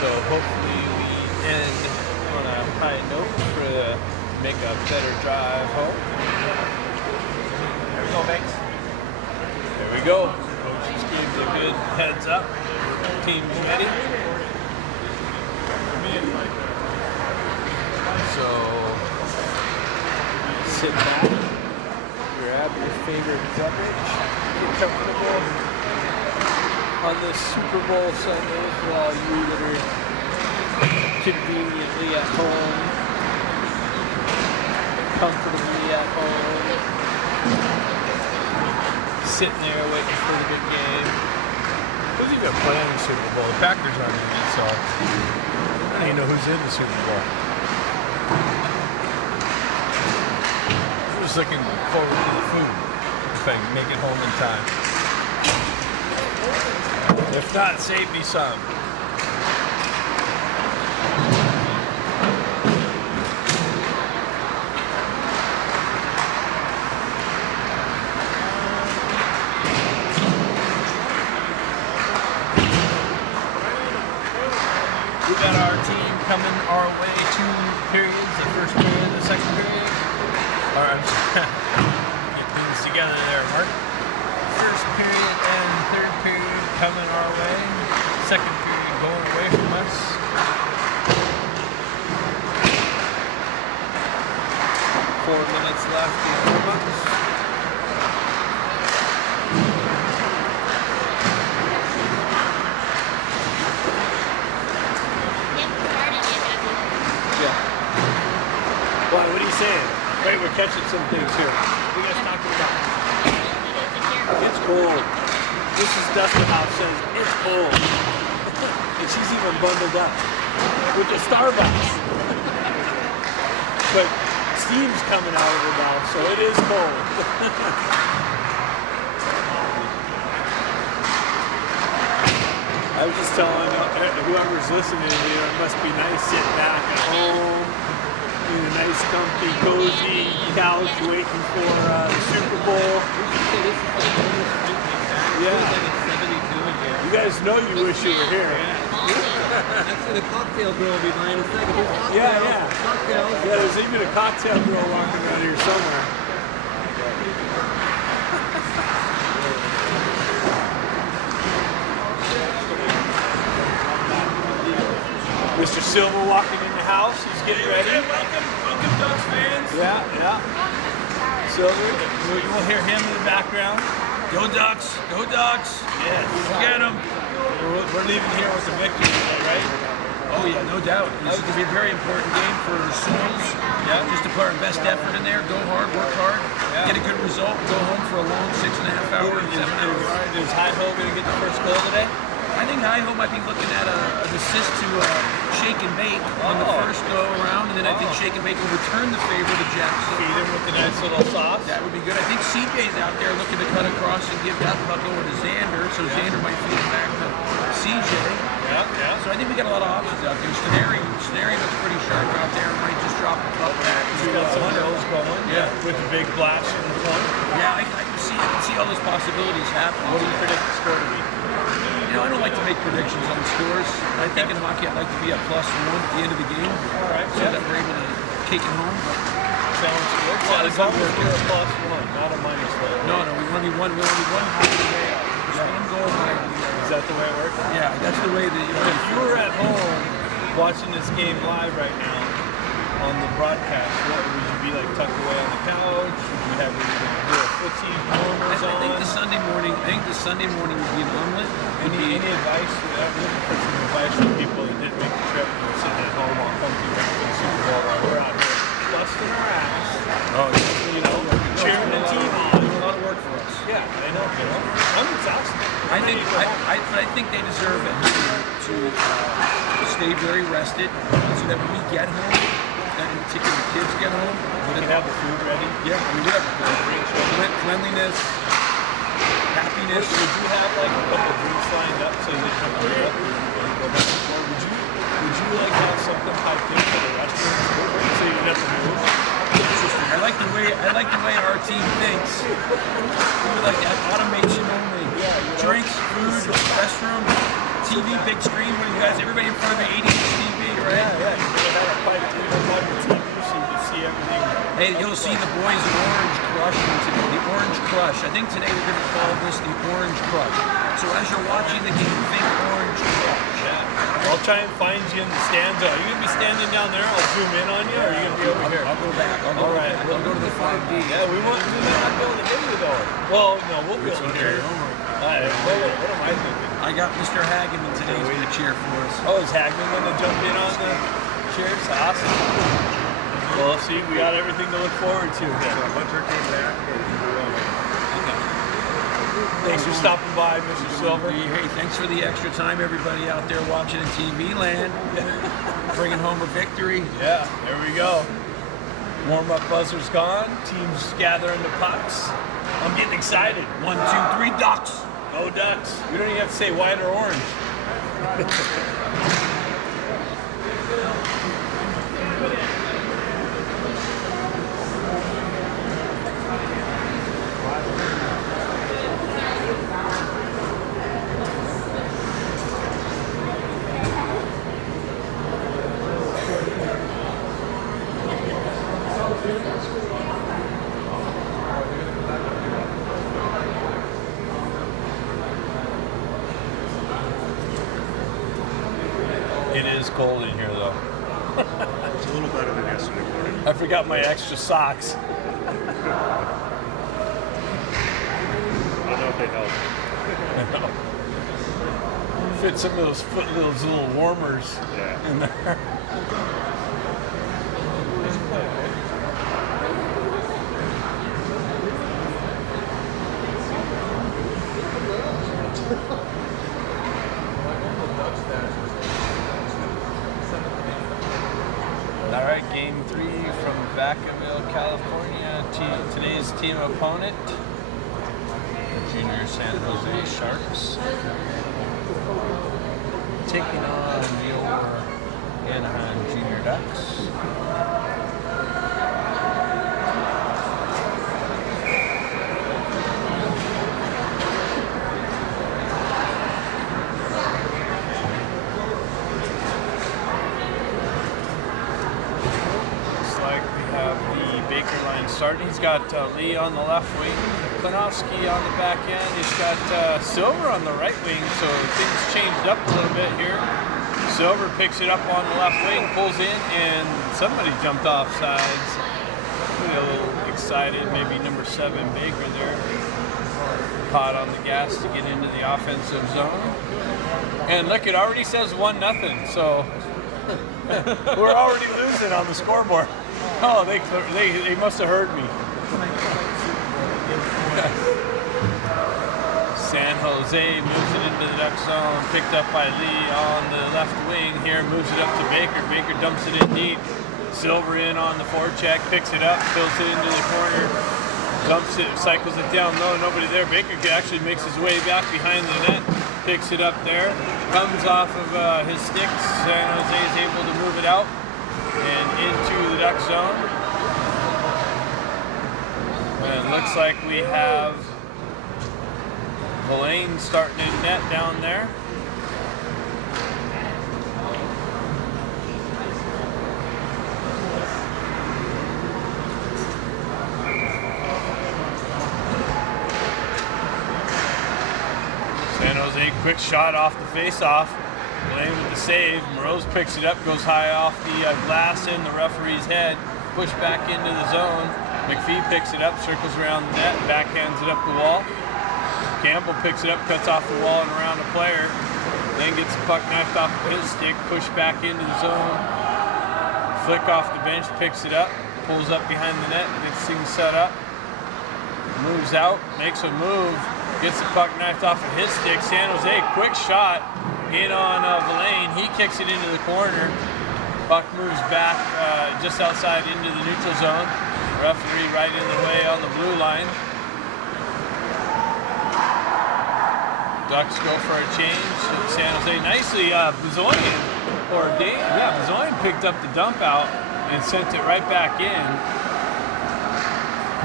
So hopefully we end on a high note to make a better drive home. There we go, Banks. There we go. Coach just gave you a good heads up. Team's ready. So sit back, grab your favorite beverage, get comfortable on this Super Bowl Sunday for all you that are conveniently at home, comfortably at home, sitting there waiting for the big game. Who's even playing the Super Bowl? The Packers aren't in it, so I don't even know who's in the Super Bowl. I'm just looking forward to the food if I can make it home in time. If not, save me some. We got our team coming our way, 2 periods, the first period, the second period. All right, I'm just get things together there, Mark. First period and third period coming our way. Second period going away from us. Four minutes left in the books. Why? What are you saying? Wait, we're catching some things here. What are you guys talking about? It's cold. This is Dustin House says it's cold. And she's even bundled up with the Starbucks. But steam's coming out of her mouth, so it is cold. I was just telling whoever's listening to you, it must be nice sitting back at home in a nice, comfy, cozy couch waiting for the Super Bowl. Yeah. You guys know you wish you were here. Actually, the cocktail girl will be buying a second. Yeah. Cocktails. Yeah, there's even a cocktail girl walking around here somewhere. Mr. Silver walking in the house. He's getting ready. Welcome, Ducks fans. Yeah. Silver. You'll hear him in the background. Go Ducks! Go Ducks! Yes. Get them! We're leaving here with a victory today, right? Oh yeah, no doubt. This is going to be a very important game for the Soils. Yeah. Just to put our best effort in there, go hard, work hard, get a good result, go home for a long 6.5 hours, 7 hours. Is Hi-Ho going to get the first goal today? I think Hi-Ho might be looking at an assist to Shake and Bake on the first go around, and then I think Shake and Bake will return the favor to Jack. Feed him with a nice little sauce. That would be good. I think CJ's out there looking to cut across and give that puck over to Xander, so Xander might feed it back to CJ. Yeah. So I think we got a lot of options out there. Staneri looks pretty sharp out there. Might just drop the puck back to He's got some goals going. Yeah. With a big blast in the front. Yeah, I can see all those possibilities happening. What do you predict the score to be? You know, I don't like to make predictions on the scores. I think in hockey I'd like to be at +1 at the end of the game. All right. So that we're able to take it home. But Sounds good. A lot of good work. We're a +1, not a -1. no, we're only one high way up. Just one goal higher than the other. Is that the way it works? Yeah, that's the way that If you were at home watching this game live right now on the broadcast, what would you be like, tucked away on the couch? Would you have do a footsie warmers I think on? the Sunday morning would be an omelet. Any advice? I'm looking for some advice from people that didn't make the trip and are sitting at home on comfy ready for the Super Bowl. While we're out here busting our ass. Oh, You know, cheering the team on. doing a lot of work for us. Yeah, I know. I'm exhausted. I think they deserve it to stay very rested, so that when we get home, that in particular the kids get home, We can have the food ready. yeah, I mean, whatever. Cleanliness, happiness. Would you have like a couple drinks lined up so you didn't have to hurry up and go back and forth? Would you like have something piped in for the restaurant so you didn't have to move? I like the way our team thinks. We would like to have automation only. Drinks, food, restroom, TV, big screen, when you guys, everybody in front of the 80-inch TV, right? Yeah. You could have had a pipe to the TV so you could see everything. Hey, you'll see the boys Orange Crushing today. The Orange Crush. I think today we're going to call this the Orange Crush. So as you're watching the game, think Orange Crush. Yeah. I'll try and find you in the stands. Are you going to be standing down there? I'll zoom in on you, or are you going to be over here? I'll go back. All right. I'll go to the 5D. Yeah, we might not be able to get you though. Well, no, we'll be able to hear you. All right, what am I thinking? I got Mr. Hageman today who's going to cheer for us. Oh, is Hagman going to jump in on the cheers? Awesome. Well, see, we got everything to look forward to. Hunter came back. Thanks for stopping by, Mr. Silver. Hey, thanks for the extra time, everybody out there watching in TV land. Bringing home a victory. Yeah, there we go. Warm-up buzzer's gone. Teams gathering the pucks. I'm getting excited. 1, 2, 3, Ducks. Go Ducks. We don't even have to say white or orange. It is cold in here, though. It's a little better than yesterday morning. I forgot my extra socks. I don't know if they help. Fit some of those those little warmers Yeah. in there. All right, game 3 from Vacaville, California. Today's team opponent, Junior San Jose Sharks, taking on your Anaheim Junior Ducks. Starting. He's got Lee on the left wing, Klinowski on the back end. He's got Silver on the right wing, so things changed up a little bit here. Silver picks it up on the left wing, pulls in, and somebody jumped off sides. Maybe a little excited, maybe number 7 Baker there. Caught on the gas to get into the offensive zone. And look, it already says 1-0, so we're already losing on the scoreboard. Oh, they must have heard me. San Jose moves it into the Duck zone, picked up by Lee on the left wing here, moves it up to Baker. Baker dumps it in deep. Silver in on the forecheck, picks it up, fills it into the corner, dumps it, cycles it down low, nobody there. Baker actually makes his way back behind the net, picks it up there, comes off of his sticks. San Jose is able to move it out and into the Duck zone. And it looks like we have Villain starting in net down there. San Jose, quick shot off the face-off. Blaine with the save. Moroz picks it up, goes high off the glass in the referee's head. Push back into the zone. McPhee picks it up, circles around the net, backhands it up the wall. Campbell picks it up, cuts off the wall and around a player. Then gets the puck knifed off of his stick, push back into the zone. Flick off the bench, picks it up, pulls up behind the net, gets things set up. Moves out, makes a move, gets the puck knifed off of his stick. San Jose, quick shot in on Villain. He kicks it into the corner. Puck moves back just outside into the neutral zone. Referee right in the way on the blue line. Ducks go for a change. San Jose nicely, Bazoyan, or Dave, yeah, Bazoyan picked up the dump out and sent it right back in.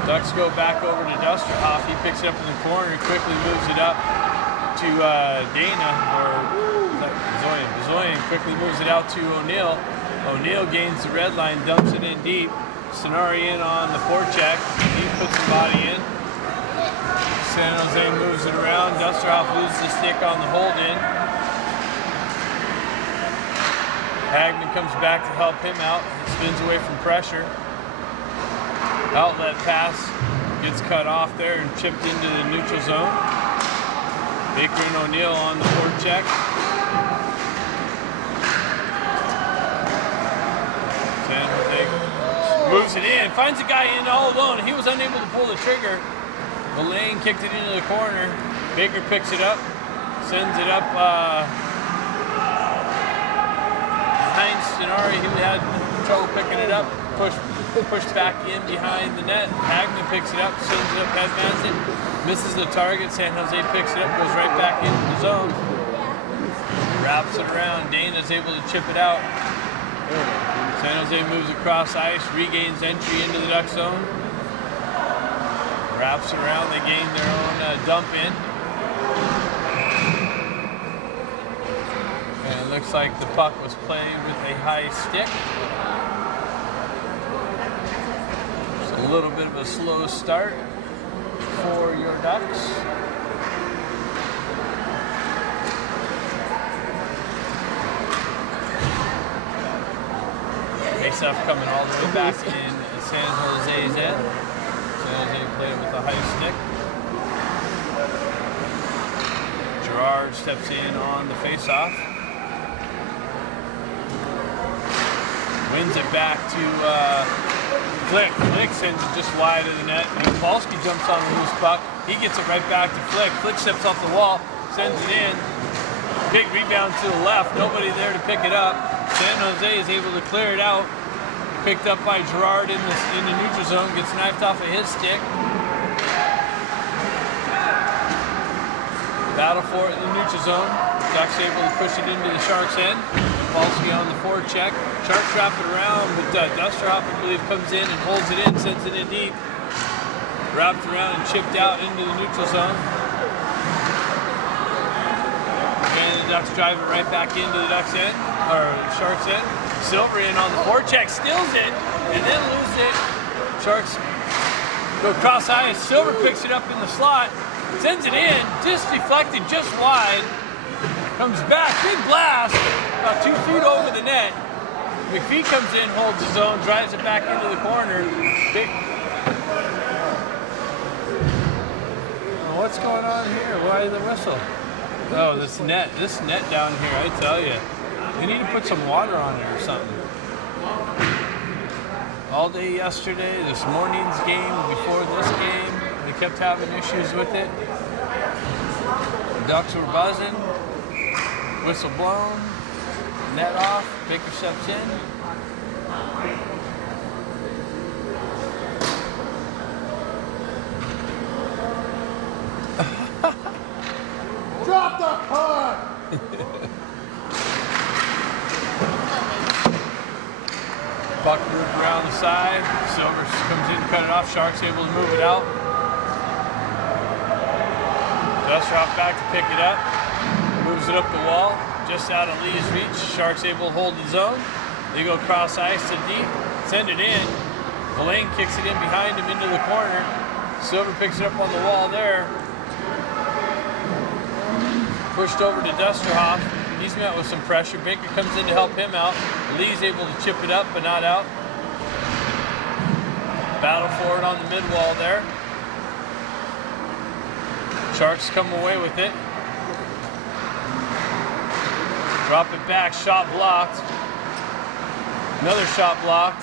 Ducks go back over to Dusterhoff. He picks it up in the corner, quickly moves it up to Dana, or Bezoyan quickly moves it out to O'Neal. O'Neal gains the red line, dumps it in deep. Sonari in on the forecheck. He puts the body in. San Jose moves it around. Dusterhoff loses the stick on the hold in. Hagman comes back to help him out. He spins away from pressure. Outlet pass gets cut off there and chipped into the neutral zone. Baker and O'Neal on the forecheck. San Jose moves it in, finds a guy in all alone. He was unable to pull the trigger. Mullane kicked it into the corner. Baker picks it up, sends it up behind Stenari, who had trouble picking it up. Pushed back in behind the net. Hagman picks it up, sends it up headman's it, misses the target. San Jose picks it up, goes right back into the zone. Wraps it around. Dana's able to chip it out. San Jose moves across ice, regains entry into the Duck zone. Wraps it around, they gain their own dump in. And it looks like the puck was played with a high stick. A little bit of a slow start for your Ducks. Face-off coming all the way back in San Jose's end. San Jose played with a high stick. Gerard steps in on the face-off. Wins it back to Flick. Flick sends it just wide of the net. Paulski jumps on the loose puck. He gets it right back to Flick. Flick steps off the wall, sends it in. Big rebound to the left. Nobody there to pick it up. San Jose is able to clear it out. Picked up by Gerard in the neutral zone. Gets knifed off of his stick. Battle for it in the neutral zone. Ducks able to push it into the Sharks' end. Paulski on the forecheck. Sharks wrap it around, but Dusterhoff, I believe, comes in and holds it in, sends it in deep. Wrapped around and chipped out into the neutral zone. And the Ducks drive it right back into the Ducks' end, or Sharks' end. Silver in on the forecheck, steals it, and then loses it. Sharks go cross ice. Silver picks it up in the slot, sends it in, just deflected just wide. Comes back, big blast, about 2 feet over the net. McPhee comes in, holds his own, drives it back into the corner. What's going on here? Why the whistle? Oh, this net down here, I tell you. We need to put some water on it or something. All day yesterday, this morning's game, before this game, we kept having issues with it. The Ducks were buzzing. Whistle blown, net off, Baker steps in. Drop the puck! Puck moved around the side. Silver comes in to cut it off. Sharks able to move it out. Dusterhoff back to pick it up. Moves it up the wall, just out of Lee's reach. Sharks able to hold the zone. They go cross ice to deep, send it in. Mullane kicks it in behind him into the corner. Silver picks it up on the wall there. Pushed over to Dusterhoff. He's met with some pressure. Baker comes in to help him out. Lee's able to chip it up, but not out. Battle for it on the mid wall there. Sharks come away with it. Drop it back, shot blocked. Another shot blocked.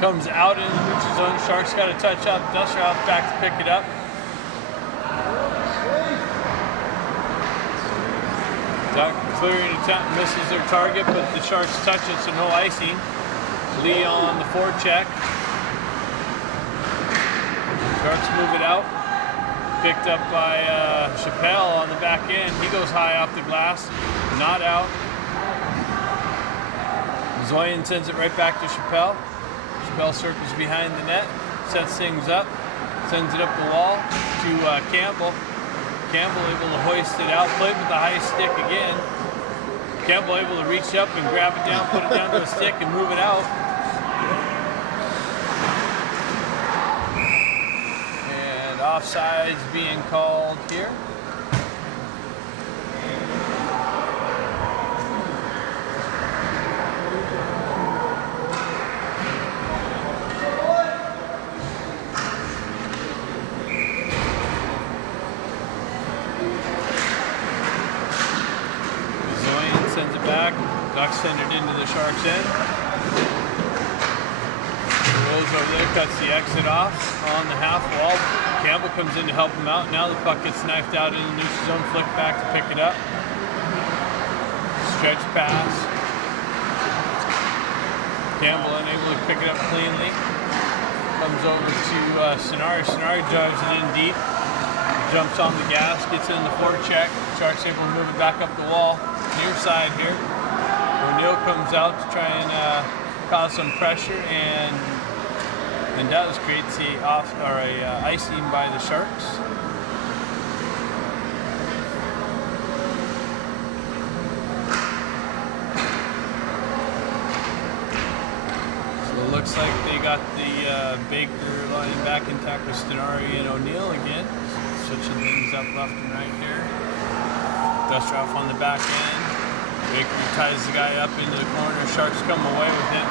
Comes out in the neutral zone. Sharks got to touch up. Dusterhoff back to pick it up. Duck clearing attempt, misses their target, but the Sharks touch it, so no icing. Lee on the forecheck. Sharks move it out. Picked up by Chappelle on the back end. He goes high off the glass, not out. Zoyan sends it right back to Chappelle. Chappelle circles behind the net, sets things up, sends it up the wall to Campbell. Campbell able to hoist it out, played with the high stick again. Campbell able to reach up and grab it down, put it down to the stick and move it out. And offsides being called here. Sends it back. Ducks send it into the Sharks' end. Rolls over there, cuts the exit off on the half wall. Campbell comes in to help him out. Now the puck gets knifed out in the neutral zone. Flick back to pick it up. Stretch pass. Campbell unable to pick it up cleanly. Comes over to Sonari. Sonari drives it in deep. Jumps on the gas, gets in the forecheck. Sharks able to move it back up the wall. Near side here. O'Neill comes out to try and cause some pressure and does creates a icing by the Sharks. So it looks like they got the Baker line back intact with Stenari and O'Neill again. Switching things up left and right here. Dustraf on the back end. Baker ties the guy up into the corner. Sharks come away with it.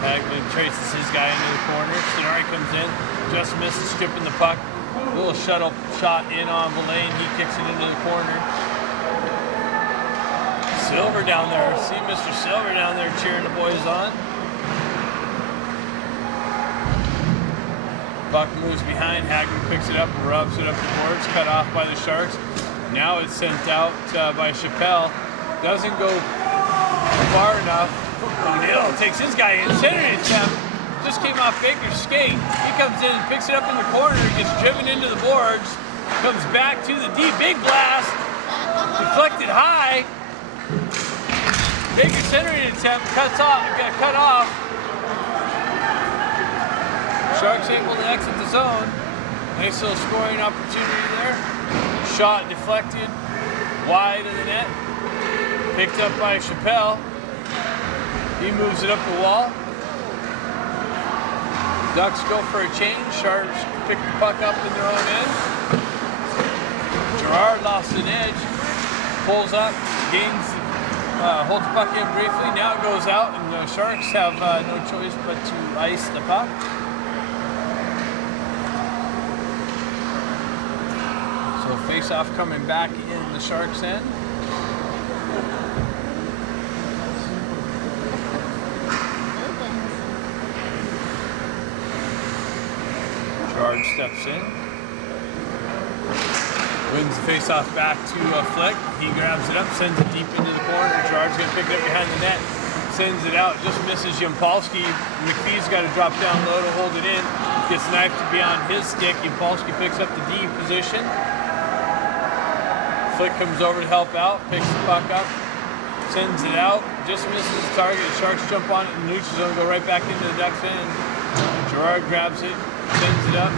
Hagman traces his guy into the corner. Stenari comes in. Just misses stripping the puck. A little shuttle shot in on Villain. He kicks it into the corner. Silver down there. See Mr. Silver down there cheering the boys on. Puck moves behind, Hagman picks it up and rubs it up the boards, cut off by the Sharks. Now it's sent out by Chappelle. Doesn't go far enough. O'Neill takes his guy in, centering attempt. Just came off Baker's skate. He comes in and picks it up in the corner, gets driven into the boards, comes back to the D, big blast, deflected high. Baker centering attempt, got cut off. Sharks able to exit the zone. Nice little scoring opportunity there. Shot deflected wide of the net. Picked up by Chappelle. He moves it up the wall. Ducks go for a change. Sharks pick the puck up in their own end. Gerard lost an edge. Pulls up, gains, holds the puck in briefly. Now it goes out, and the Sharks have no choice but to ice the puck. So face-off coming back in the Sharks' end. Gerard steps in. Wins the face-off back to Flick. He grabs it up, sends it deep into the corner. Gerard's going to pick it up behind the net. Sends it out, just misses Yampolsky. McPhee's got to drop down low to hold it in. Gets knifed beyond his stick. Yampolsky picks up the D position. Flick comes over to help out, picks the puck up, sends it out, just misses the target. The Sharks jump on it in the neutral zone, go right back into the Ducks' end. Gerard grabs it, sends it up,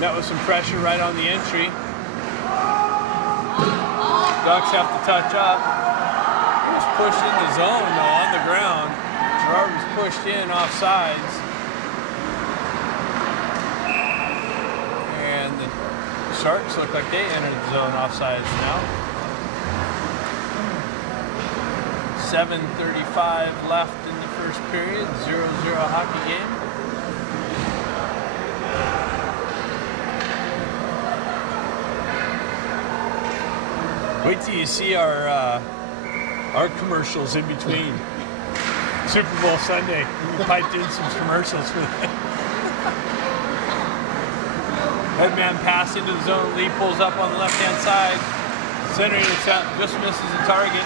met with some pressure right on the entry. Ducks have to touch up. He was pushed in the zone though, on the ground. Gerard was pushed in off sides. And the Sharks look like they entered the zone offsides now. 7:35 left in the first period, 0-0 hockey game. Wait till you see our commercials in between. Super Bowl Sunday, we piped in some commercials for that. Headman pass into the zone. Lee pulls up on the left-hand side. Centering attempt, just misses the target.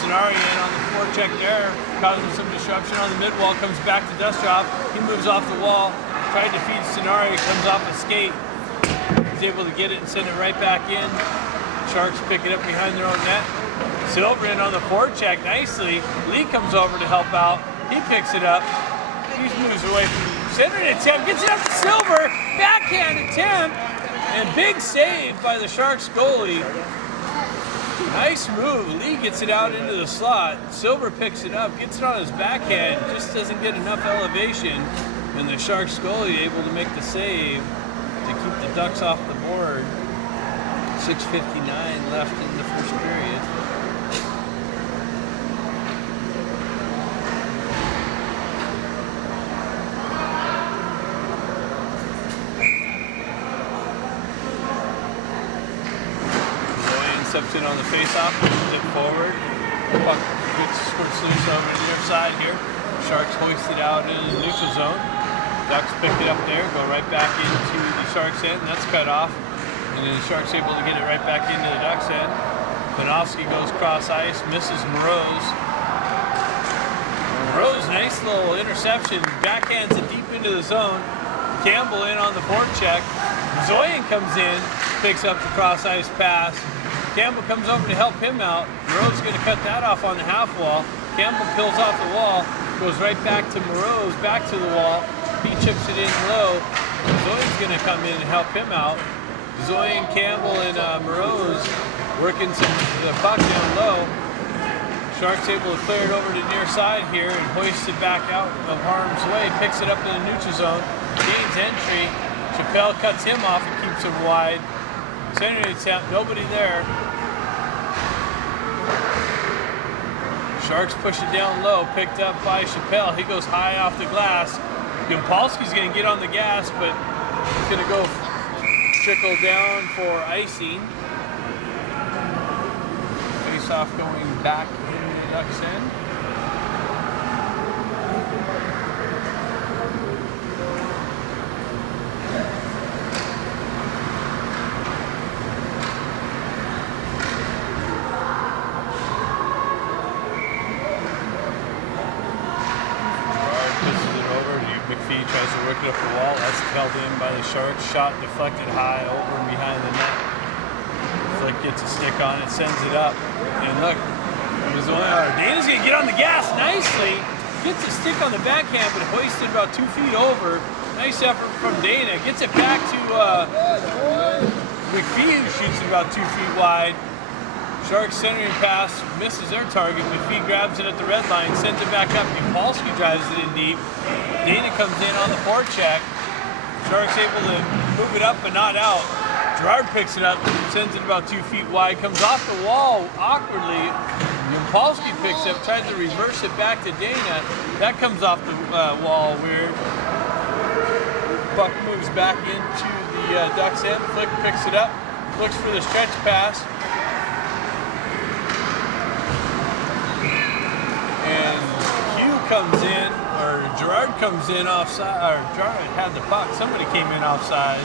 Stenari in on the forecheck there, causing some disruption on the mid-wall. Comes back to Dustraf. He moves off the wall. Tried to feed Stenari. Comes off a skate. He's able to get it and send it right back in. Sharks pick it up behind their own net. Silver in on the forecheck nicely. Lee comes over to help out. He picks it up. He moves away from Centering attempt, gets it up to Silver. Backhand attempt, and big save by the Sharks goalie. Nice move. Lee gets it out into the slot. Silver picks it up, gets it on his backhand, just doesn't get enough elevation. And the Sharks goalie able to make the save to keep the Ducks off the board. 6:59 left in the first period. Steps in on the face-off, pushes it forward. Puck gets squirts loose over to the near side here. Sharks hoist it out into the neutral zone. Ducks pick it up there, go right back into the Sharks' end. That's cut off. And then the Sharks able to get it right back into the Ducks' end. Panofsky goes cross ice, misses Moroz. Moroz, nice little interception, backhands it deep into the zone. Campbell in on the forecheck. Zoyan comes in, picks up the cross ice pass. Campbell comes over to help him out. Moroz going to cut that off on the half wall. Campbell peels off the wall, goes right back to Moroz, back to the wall. He chips it in low. Zoyan's going to come in and help him out. Zoyan, Campbell, and Moroz working the puck down low. Sharks able to clear it over to the near side here and hoist it back out of harm's way. Picks it up in the neutral zone. Gains entry. Chappelle cuts him off and keeps him wide. Centering attempt, nobody there. Sharks push it down low, picked up by Chappelle. He goes high off the glass. Yampolsky's going to get on the gas, but he's going to go trickle down for icing. Face-off going back in the Ducks' end. McPhee tries to work it up the wall. That's held in by the Sharks. Shot deflected high over and behind the net. Flick gets a stick on it, sends it up. And look, Dana's going to get on the gas nicely. Gets a stick on the backhand, but hoisted about 2 feet over. Nice effort from Dana. Gets it back to McPhee, who shoots it about 2 feet wide. Sharks centering pass, misses their target. McPhee grabs it at the red line, sends it back up. Yampolsky drives it in deep. Dana comes in on the forecheck. Sharks able to move it up but not out. Gerard picks it up, sends it about 2 feet wide, comes off the wall awkwardly. Yampolsky picks it up, tries to reverse it back to Dana. That comes off the wall weird. Puck moves back into the Ducks' end. Flick picks it up, looks for the stretch pass. And Hugh comes in, or Gerard comes in offside, or Gerard had the puck. Somebody came in offside.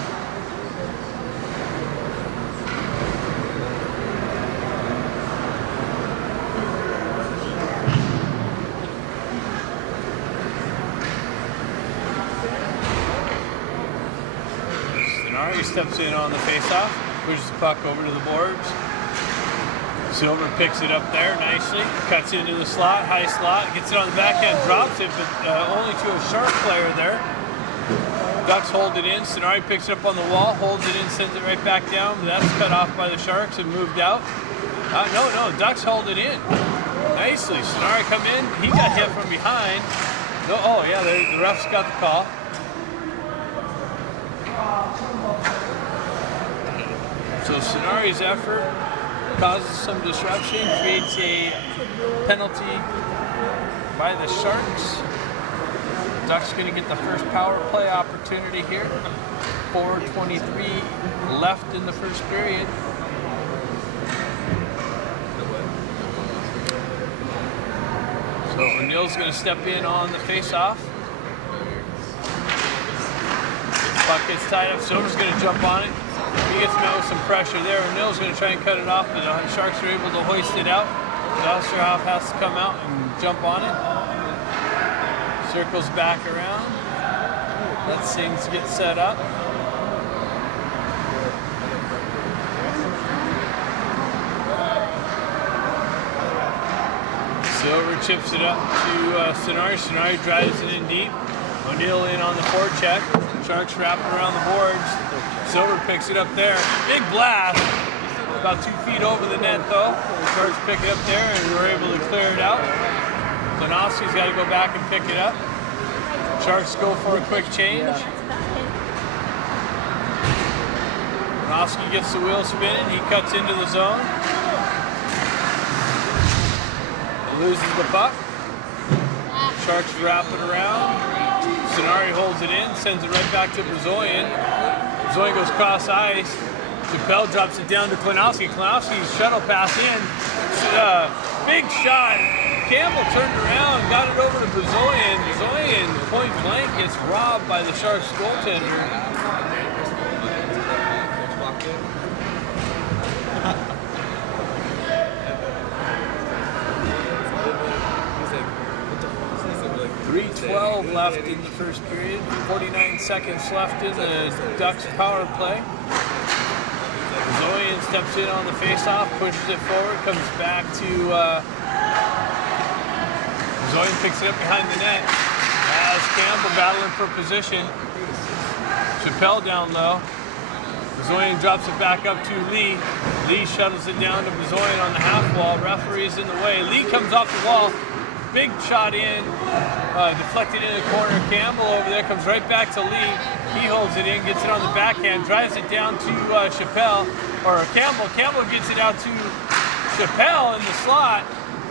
Stenari steps in on the faceoff, pushes the puck over to the boards. Silver picks it up there nicely, cuts into the slot, high slot, gets it on the backhand, drops it, but only to a Shark player there. Ducks hold it in, Stenari picks it up on the wall, holds it in, sends it right back down, but that's cut off by the Sharks and moved out. No, Ducks hold it in. Nicely, Stenari come in, he got hit from behind. No, oh yeah, the ref's got the call. So Stenari's effort causes some disruption, creates a penalty by the Sharks. Ducks going to get the first power play opportunity here. 4:23 left in the first period. So O'Neill's going to step in on the face-off. Puck gets tied up. Silver's going to jump on it. He gets met with some pressure there. O'Neill's going to try and cut it off, but the Sharks are able to hoist it out. Osterhoff has to come out and jump on it. Circles back around. Lets things get set up. Silver chips it up to Stenari. Stenari drives it in deep. O'Neill in on the forecheck. Sharks wrapping around the boards. Silver picks it up there. Big blast. About 2 feet over the net though. The Sharks pick it up there and we're able to clear it out. Klinowski's got to go back and pick it up. Sharks go for a quick change. Klinowski gets the wheel spinning. He cuts into the zone. Loses the puck. Sharks wrapping around. Sonari holds it in, sends it right back to Bezoyan. Bezoyan goes cross ice. Chappelle drops it down to Klinowski. Klinowski's shuttle pass in. Big shot. Campbell turned around, got it over to Bezoyan. Bezoyan, point blank, gets robbed by the Sharks goaltender. 3:12 left in the first period. 49 seconds left in the Ducks power play. Zoyan steps in on the faceoff, pushes it forward, comes back to Zoyan picks it up behind the net. As Campbell battling for position. Chappelle down low. Zoyan drops it back up to Lee. Lee shuttles it down to Bezoyan on the half wall. Referee's in the way. Lee comes off the wall. Big shot in, deflected into the corner. Campbell over there comes right back to Lee. He holds it in, gets it on the backhand, drives it down to Chappelle, or Campbell. Campbell gets it out to Chappelle in the slot,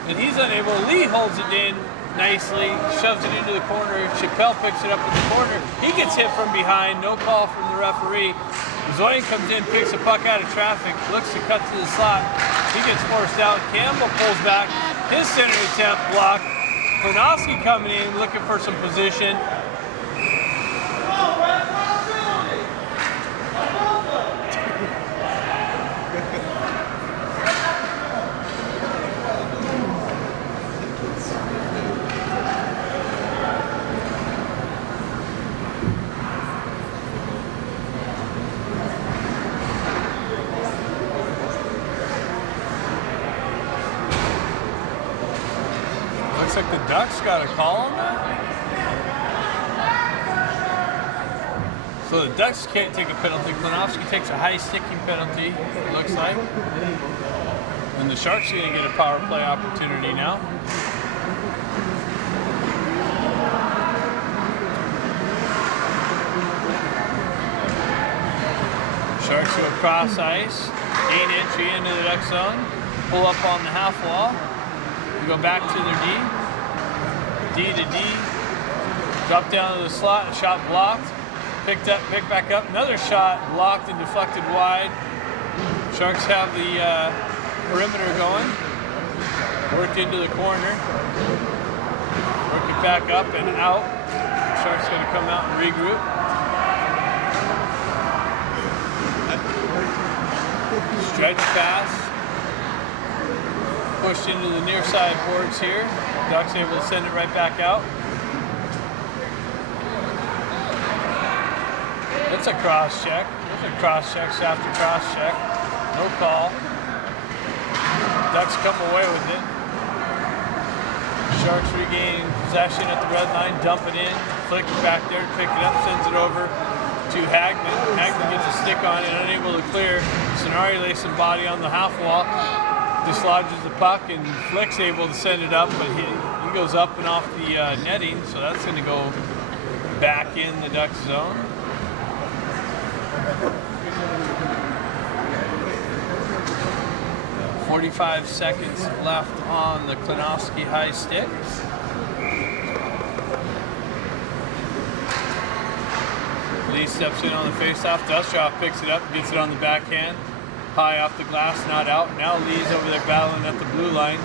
and he's unable. Lee holds it in nicely, shoves it into the corner. Chappelle picks it up in the corner. He gets hit from behind, no call from the referee. Zoyan comes in, picks a puck out of traffic, looks to cut to the slot. He gets forced out. Campbell pulls back. His center attempt blocked. Klinowski coming in, looking for some position. Looks like the Ducks got a call on that. So the Ducks can't take a penalty. Klinowski takes a high sticking penalty, it looks like. And the Sharks are going to get a power play opportunity now. Sharks go across ice, 8 entry into the Duck zone, pull up on the half wall. We go back to their D to D, drop down to the slot, a shot blocked, picked back up, another shot blocked and deflected wide. Sharks have the perimeter going, worked into the corner, work it back up and out. Sharks going to come out and regroup. Stretch pass. Pushed into the near side boards here. Ducks able to send it right back out. It's a cross check. Those are cross checks after cross check. No call. Ducks come away with it. Sharks regain possession at the red line, dump it in, flick it back there, pick it up, sends it over to Hagman. Hagman gets a stick on it, unable to clear. Sonari lays some body on the half wall. Dislodges the puck and Flick's able to send it up, but he goes up and off the netting, so that's going to go back in the Ducks zone. .45 seconds left on the Klinowski high stick. Lee steps in on the faceoff. Dustroff picks it up, gets it on the backhand. High off the glass, not out. Now Lee's over there battling at the blue line.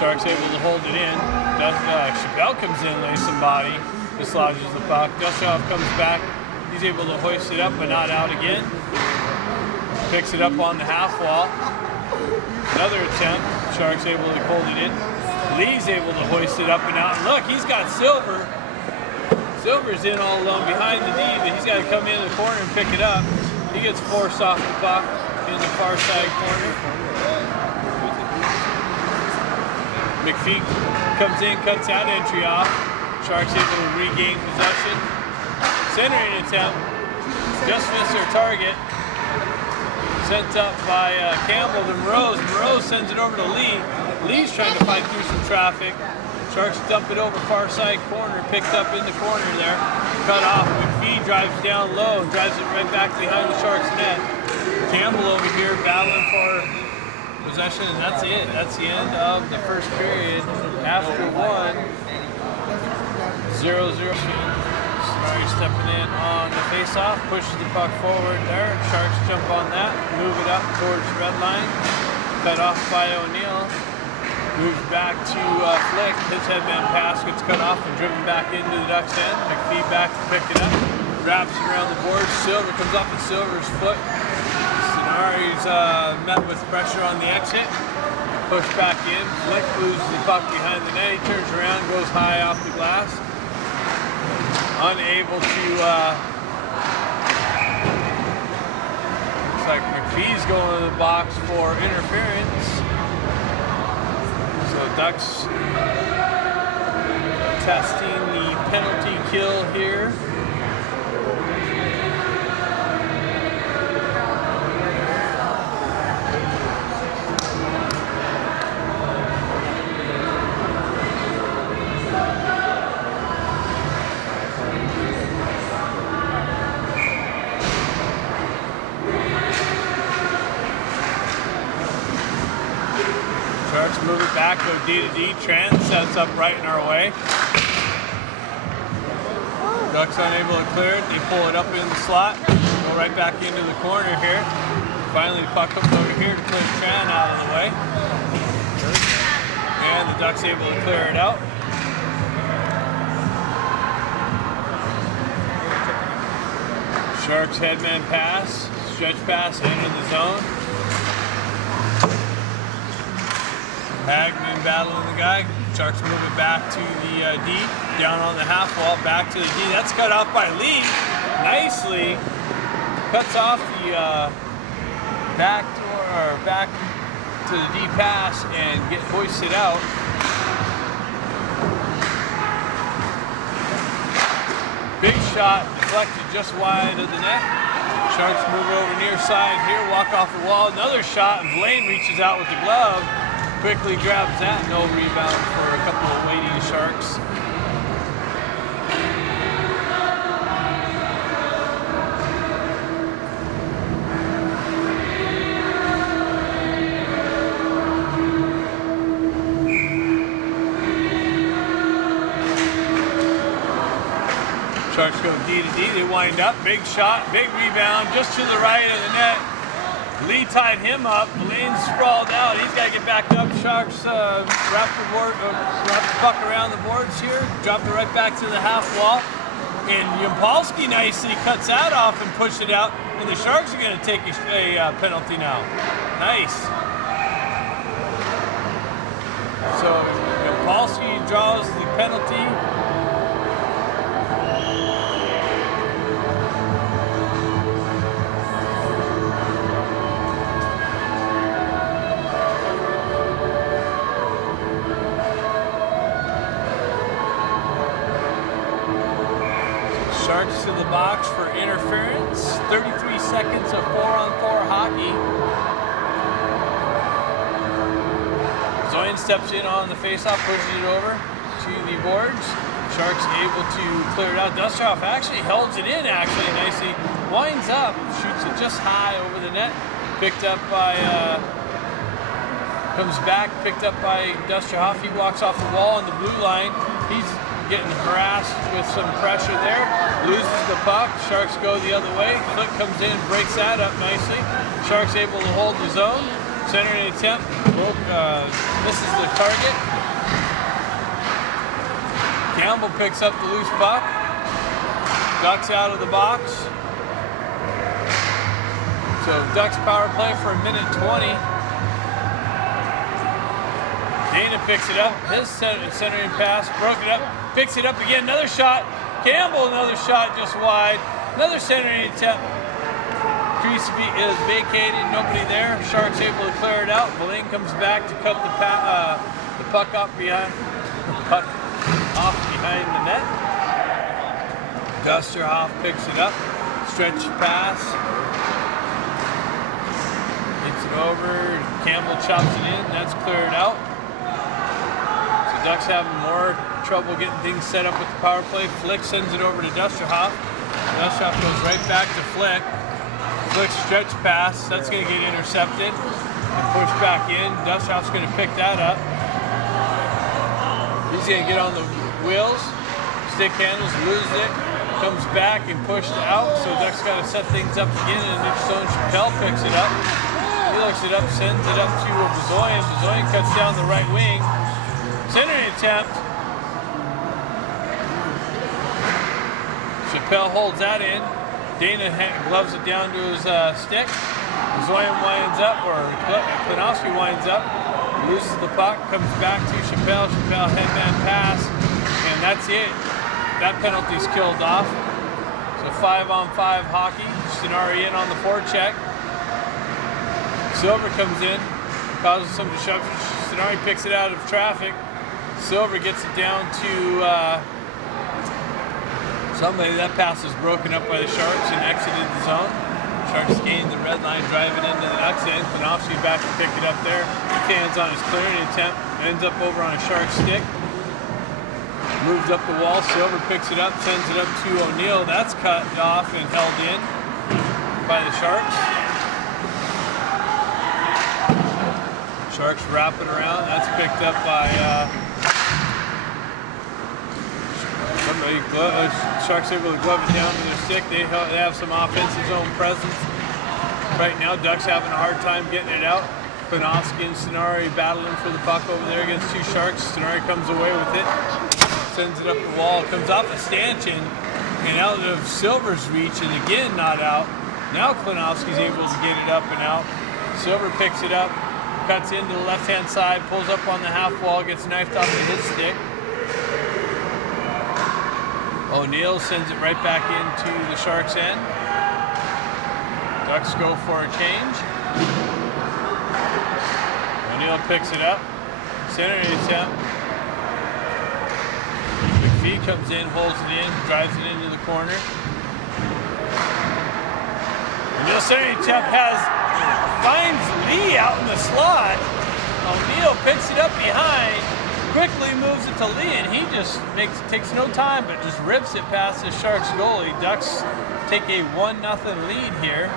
Sharks able to hold it in. Chappelle comes in, lays some body, dislodges the puck. Dustroff comes back. He's able to hoist it up, but not out again. Picks it up on the half wall. Another attempt. Sharks able to hold it in. Lee's able to hoist it up and out. And look, he's got Silver. Silver's in all alone behind the knee, but he's got to come in the corner and pick it up. He gets forced off the puck in the far side corner. McPhee comes in, cuts that entry off. Sharks able to regain possession. Centering attempt. Just missed their target. Sent up by Campbell to Moroz. Moroz sends it over to Lee. Lee's trying to fight through some traffic. Sharks dump it over far side corner. Picked up in the corner there. Cut off. McPhee drives down low. Drives it right back behind the Sharks net. Campbell over here battling for possession, and that's it. That's the end of the first period. After 0-0. Sorry, stepping in on the face-off, pushes the puck forward there. Sharks jump on that, move it up towards the red line. Cut off by O'Neill. Moves back to Flick. His headman pass gets cut off and driven back into the Ducks' end. McPhee back to pick it up. Wraps it around the board. Silver comes off of Silver's foot. Sonari's met with pressure on the exit. Pushed back in. Flick loses the puck behind the net. He turns around, goes high off the glass. Unable to, looks like McPhee's going to the box for interference. So Ducks testing the penalty kill here. Sharks move it back, go D to D. Trent sets up right in our way. Ducks unable to clear it. They pull it up in the slot. Go right back into the corner here. Finally, the puck comes over here to clear Trent out of the way. And the Ducks able to clear it out. Sharks headman pass, stretch pass into the zone. Hagman battling the guy. Sharks move it back to the D, down on the half wall, back to the D. That's cut off by Lee. Nicely cuts off the back to the D pass and get hoisted out. Big shot deflected just wide of the net. Sharks move it over near side here, walk off the wall. Another shot, and Blaine reaches out with the glove. Quickly grabs that, no rebound for a couple of waiting Sharks. Sharks go D to D, they wind up, big shot, big rebound, just to the right of the net. Lee tied him up. Blaine's sprawled out. He's got to get back up. Sharks wrap the puck around the boards here. Drop it right back to the half wall. And Yampolsky nicely cuts that off and pushes it out. And the Sharks are going to take a penalty now. Nice. So Yampolsky draws the penalty. Sharks to the box for interference. 33 seconds of 4-on-4 hockey. Zoyan steps in on the faceoff, pushes it over to the boards. Sharks able to clear it out. Dustoff actually holds it in nicely. Winds up, shoots it just high over the net. Picked up by, comes back, picked up by Dustoff. He walks off the wall on the blue line. He's getting harassed with some pressure there. Loses the puck. Sharks go the other way. Flick comes in and breaks that up nicely. Sharks able to hold the zone. Centering attempt. Misses the target. Campbell picks up the loose puck. Ducks out of the box. So Ducks power play for 1:20. Dana picks it up. His centering pass. Broke it up. Picks it up again. Another shot. Campbell, another shot just wide. Another centering attempt. Crease is vacated. Nobody there. Sharks able to clear it out. Blaine comes back to cut the puck up behind. Puck off behind the net. Dusterhoff picks it up. Stretch pass. Gets it over. Campbell chops it in. That's cleared out. So Ducks having more trouble getting things set up with the power play. Flick sends it over to Dusterhoff. Dusterhoff goes right back to Flick. Flick stretch pass. That's going to get intercepted. And pushed back in. Dusterhoff's going to pick that up. He's going to get on the wheels. Stick handles, loses it. Comes back and pushed out. So Ducks got to set things up again. And neutral zone, Chappelle picks it up. He looks it up, sends it up to Bezoyan. Bezoyan cuts down the right wing. Centering attempt. Chappelle holds that in. Dana gloves it down to his stick. Bezoyan winds up, or Klinowski winds up, loses the puck, comes back to Chappelle. Chappelle headman pass, and that's it. That penalty's killed off. So 5-on-5 hockey. Stenari in on the forecheck. Silver comes in, causes some disruption. Stenari picks it out of traffic. Silver gets it down to somebody. That pass is broken up by the Sharks and exited the zone. Sharks gained the red line, driving into the Ducks end. Klinowski back to pick it up there. Hands on his clearing attempt. Ends up over on a Shark stick. Moved up the wall. Silver picks it up, sends it up to O'Neill. That's cut off and held in by the Sharks. Sharks wrap it around. That's picked up by somebody. Sharks able to glove it down to their stick. They have some offensive zone presence. Right now, Ducks having a hard time getting it out. Klinowski and Stenari battling for the puck over there against two Sharks. Stenari comes away with it. Sends it up the wall, comes off a stanchion and out of Silver's reach, and again not out. Now Klinowski's able to get it up and out. Silver picks it up, cuts into the left-hand side, pulls up on the half wall, gets knifed off of his stick. O'Neill sends it right back into the Sharks' end. Ducks go for a change. O'Neill picks it up, centering attempt. McPhee comes in, holds it in, drives it into the corner. O'Neill centering attempt finds Lee out in the slot. O'Neill picks it up behind, quickly moves it to Lee, and he just takes no time, but just rips it past the Sharks goalie. Ducks take a 1-0 lead here.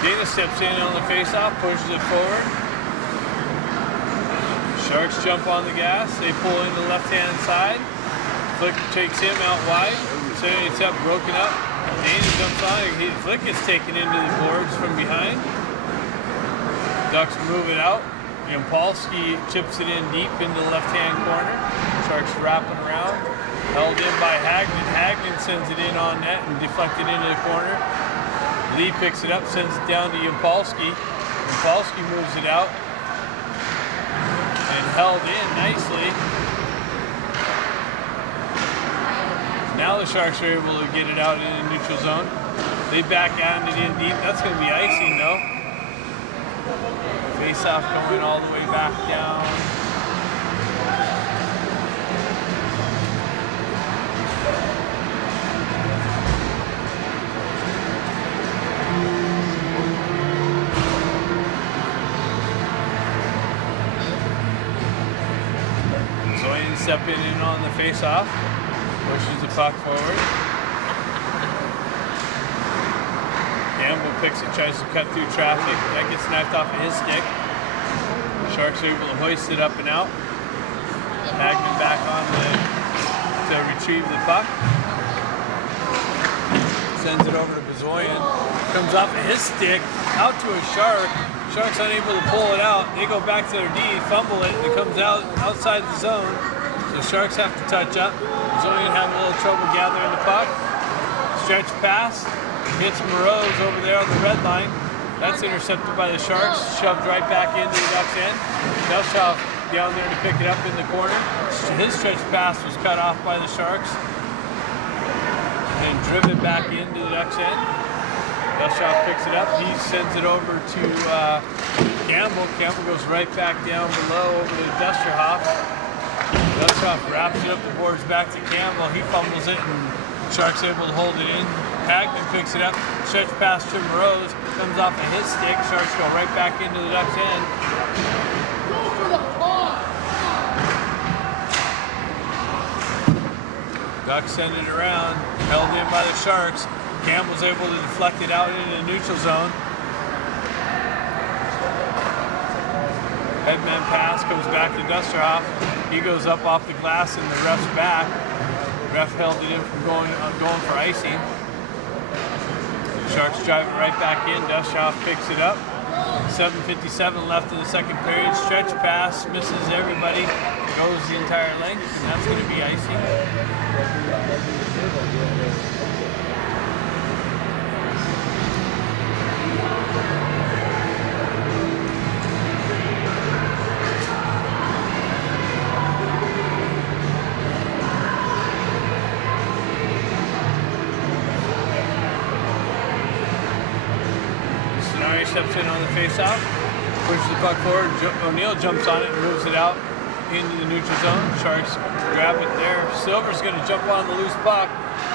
Dana steps in on the faceoff, pushes it forward. Sharks jump on the gas. They pull in the left-hand side. Flick takes him out wide. Centering attempt broken up. Dana jumps on. Flick gets taken into the boards from behind. Ducks move it out. Yampolsky chips it in deep into the left-hand corner. Sharks wrapping around. Held in by Hagman. Hagman sends it in on net and deflected into the corner. Lee picks it up, sends it down to Yampolsky. Yampolsky moves it out and held in nicely. Now the Sharks are able to get it out in the neutral zone. They backhanded it in deep. That's going to be icing though. Face-off going all the way back down. Stepping in on the face-off, pushes the puck forward. Campbell picks it, tries to cut through traffic. That gets knifed off of his stick. Sharks are able to hoist it up and out. Hagman back on to retrieve the puck. Sends it over to Bezoyan. Comes off of his stick, out to a Shark. Sharks unable to pull it out. They go back to their D, fumble it, and it comes out outside the zone. The Sharks have to touch up. Bezoyan having a little trouble gathering the puck. Stretch pass. Hits Moroz over there on the red line. That's intercepted by the Sharks, shoved right back into the Ducks' end. Dushoff down there to pick it up in the corner. His stretch pass was cut off by the Sharks and driven back into the Ducks' end. Dushoff picks it up. He sends it over to Campbell. Campbell goes right back down below over to Dusterhoff. Dushoff wraps it up the boards back to Campbell. He fumbles it and Sharks able to hold it in. Hagman picks it up, stretch past Tim Rose, comes off of his stick. Sharks go right back into the Ducks' end. Ducks send it around, held in by the Sharks. Campbell's able to deflect it out into the neutral zone. Headman pass comes back to Dusterhoff. He goes up off the glass and the ref's back. Ref held it in from going for icing. Sharks drive it right back in. Dusterhoff picks it up. 7:57 left in the second period. Stretch pass, misses everybody, goes the entire length, and that's going to be icing. Steps in on the face-off, pushes the puck forward. O'Neill jumps on it and moves it out into the neutral zone. Sharks grab it there. Silver's going to jump on the loose puck,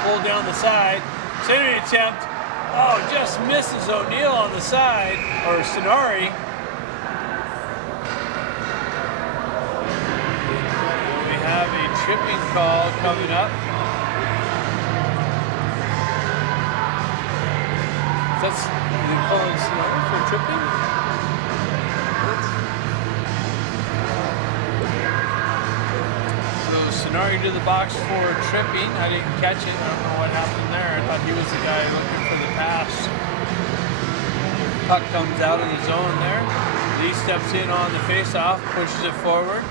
pull down the side. Centering attempt. Oh, just misses O'Neill on the side, or Sonari. We have a tripping call coming up. That's they calling Sonari for tripping? So Sonari to the box for tripping. I didn't catch it. I don't know what happened there. I thought he was the guy looking for the pass. Puck comes out of the zone there. Lee steps in on the face-off, pushes it forward.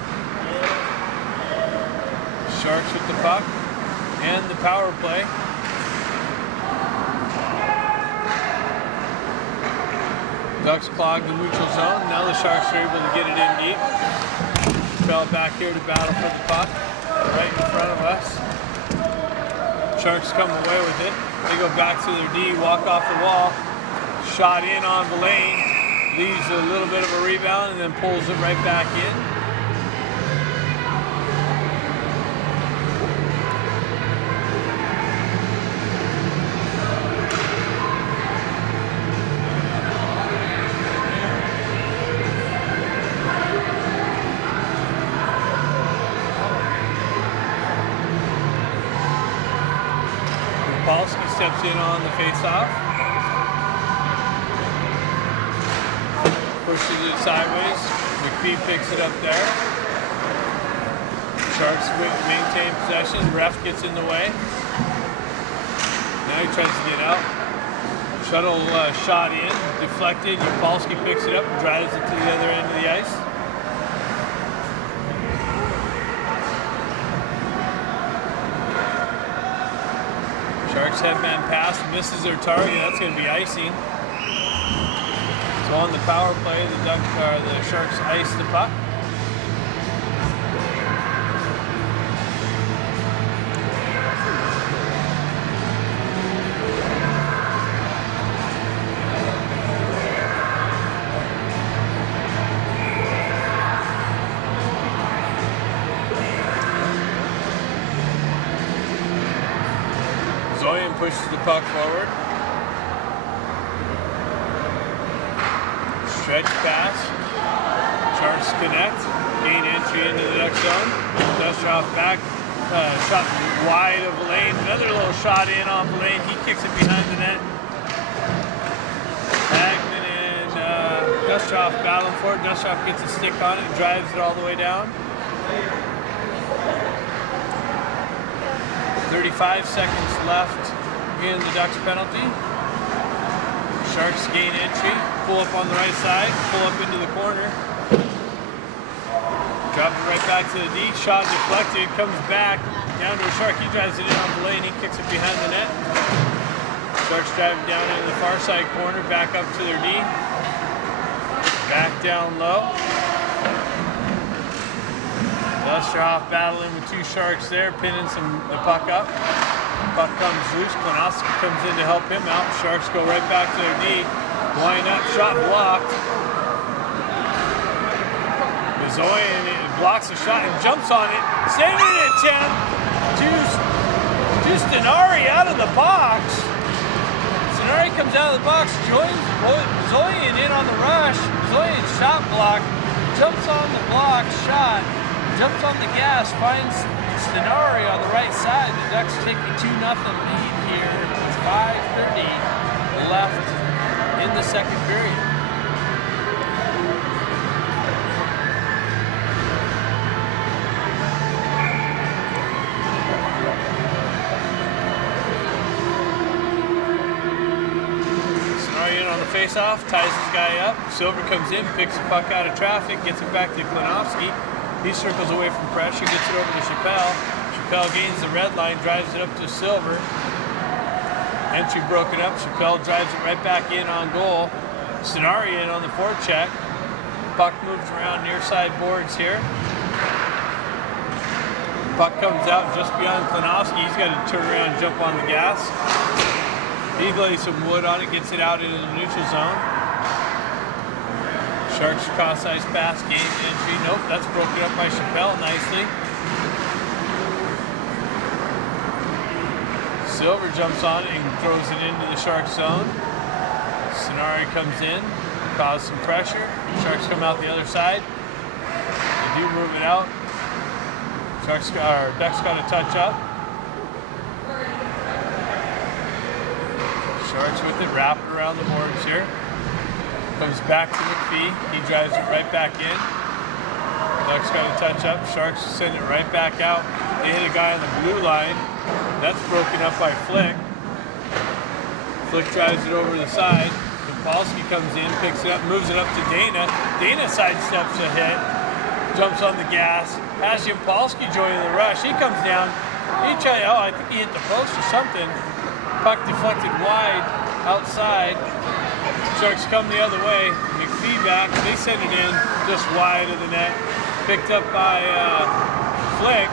Sharks with the puck and the power play. Ducks clog the neutral zone. Now the Sharks are able to get it in deep. Fell back here to battle for the puck. Right in front of us. Sharks come away with it. They go back to their D, walk off the wall. Shot in on the lane. Leaves a little bit of a rebound and then pulls it right back in. Polsky steps in on the face-off. Pushes it sideways. McPhee picks it up there. Sharks maintain possession. Ref gets in the way. Now he tries to get out. Shuttle shot in, deflected. Polsky picks it up and drives it to the other end of the ice. Sharks headman pass, misses their target. That's going to be icing. So on the power play, the Sharks ice the puck. Zoyan pushes the puck forward. Stretch pass. Sharks connect. Gain entry into the next zone. Dusterhoff back. Shot wide of Lane. Another little shot in off Lane. He kicks it behind the net. Hagman and Dusterhoff battling for it. Dusterhoff gets a stick on it and drives it all the way down. 35 seconds left in the Ducks penalty. Sharks gain entry, pull up on the right side, pull up into the corner. Drop it right back to the D, shot deflected, comes back down to a Shark. He drives it in on the lane, he kicks it behind the net. Sharks driving down into the far side corner, back up to their knee. Back down low. Dustoff battling with two Sharks there, pinning the puck up. Puck comes loose. Klonowski comes in to help him out. Sharks go right back to their knee. Wind up, shot blocked. Bezoyan blocks the shot and jumps on it. Saving it, attempt to Stenari out of the box. Stenari comes out of the box, joins Bezoyan in on the rush. Bezoyan shot block, jumps on the block, shot, jumps on the gas, finds Stenari on the right side. The Ducks take a 2-0 lead here with 5:30 left in the second period. Face-off, ties his guy up. Silver comes in, picks the puck out of traffic, gets it back to Klonowski. He circles away from pressure, gets it over to Chappelle. Chappelle gains the red line, drives it up to Silver. Entry broken up. Chappelle drives it right back in on goal. Stenari in on the forecheck. Puck moves around near side boards here. Puck comes out just beyond Klonowski. He's got to turn around and jump on the gas. He lays some wood on it, gets it out into the neutral zone. Sharks cross-ice pass, game entry. Nope, that's broken up by Chappelle nicely. Silver jumps on it and throws it into the Sharks zone. Stenari comes in, causes some pressure. Sharks come out the other side. They do move it out. Ducks got to touch up. Sharks with it, wrapping around the boards here. Comes back to McPhee. He drives it right back in. Ducks got to touch up. Sharks send it right back out. They hit a guy on the blue line. That's broken up by Flick. Flick drives it over the side. Polsky comes in, picks it up, moves it up to Dana. Dana sidesteps a hit. Jumps on the gas. Has Polsky joining the rush. He comes down. I think he hit the post or something. Puck deflected wide outside. Sharks come the other way. McPhee back. They send it in just wide of the net. Picked up by Flick.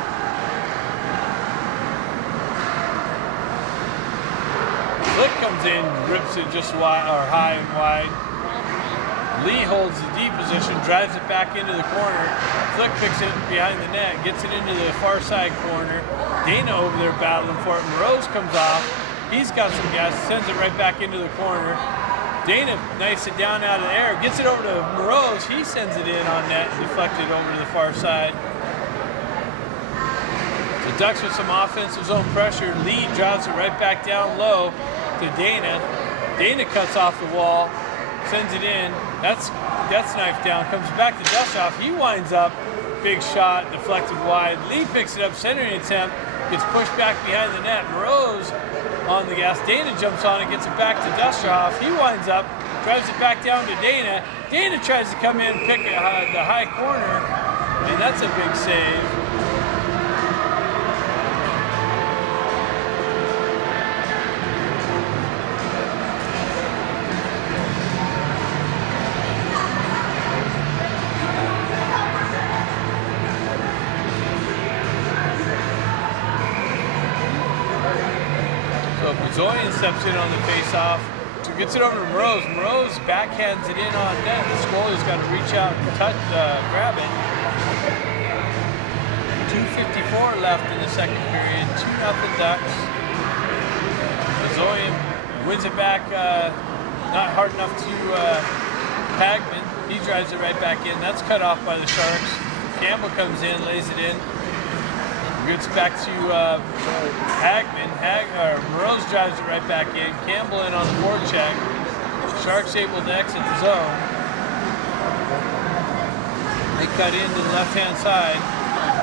Flick comes in, rips it just wide or high and wide. Lee holds the D position, drives it back into the corner. Flick picks it behind the net, gets it into the far side corner. Dana over there battling for it. Moroz comes off. He's got some gas, sends it right back into the corner. Dana knifes it down out of the air, gets it over to Moroz. He sends it in on net, deflected over to the far side. The Ducks with some offensive zone pressure. Lee drives it right back down low to Dana. Dana cuts off the wall, sends it in. That's knifed down, comes back to Dustoff. He winds up, big shot, deflected wide. Lee picks it up, centering attempt, gets pushed back behind the net. Moroz on the gas. Dana jumps on it, gets it back to Dustoff. He winds up, drives it back down to Dana. Dana tries to come in and pick the high corner, and that's a big save. Zoyan steps in on the face-off, gets it over to Moroz. Moroz backhands it in on net. The goalie's got to reach out and grab it. 2:54 left in the second period. 2-0 Ducks. Zoyan wins it back, not hard enough to Hagman. He drives it right back in. That's cut off by the Sharks. Campbell comes in, lays it in. Gets back to Hagman. Moroz drives it right back in. Campbell in on the forecheck. Sharks able to exit the zone. They cut into the left-hand side.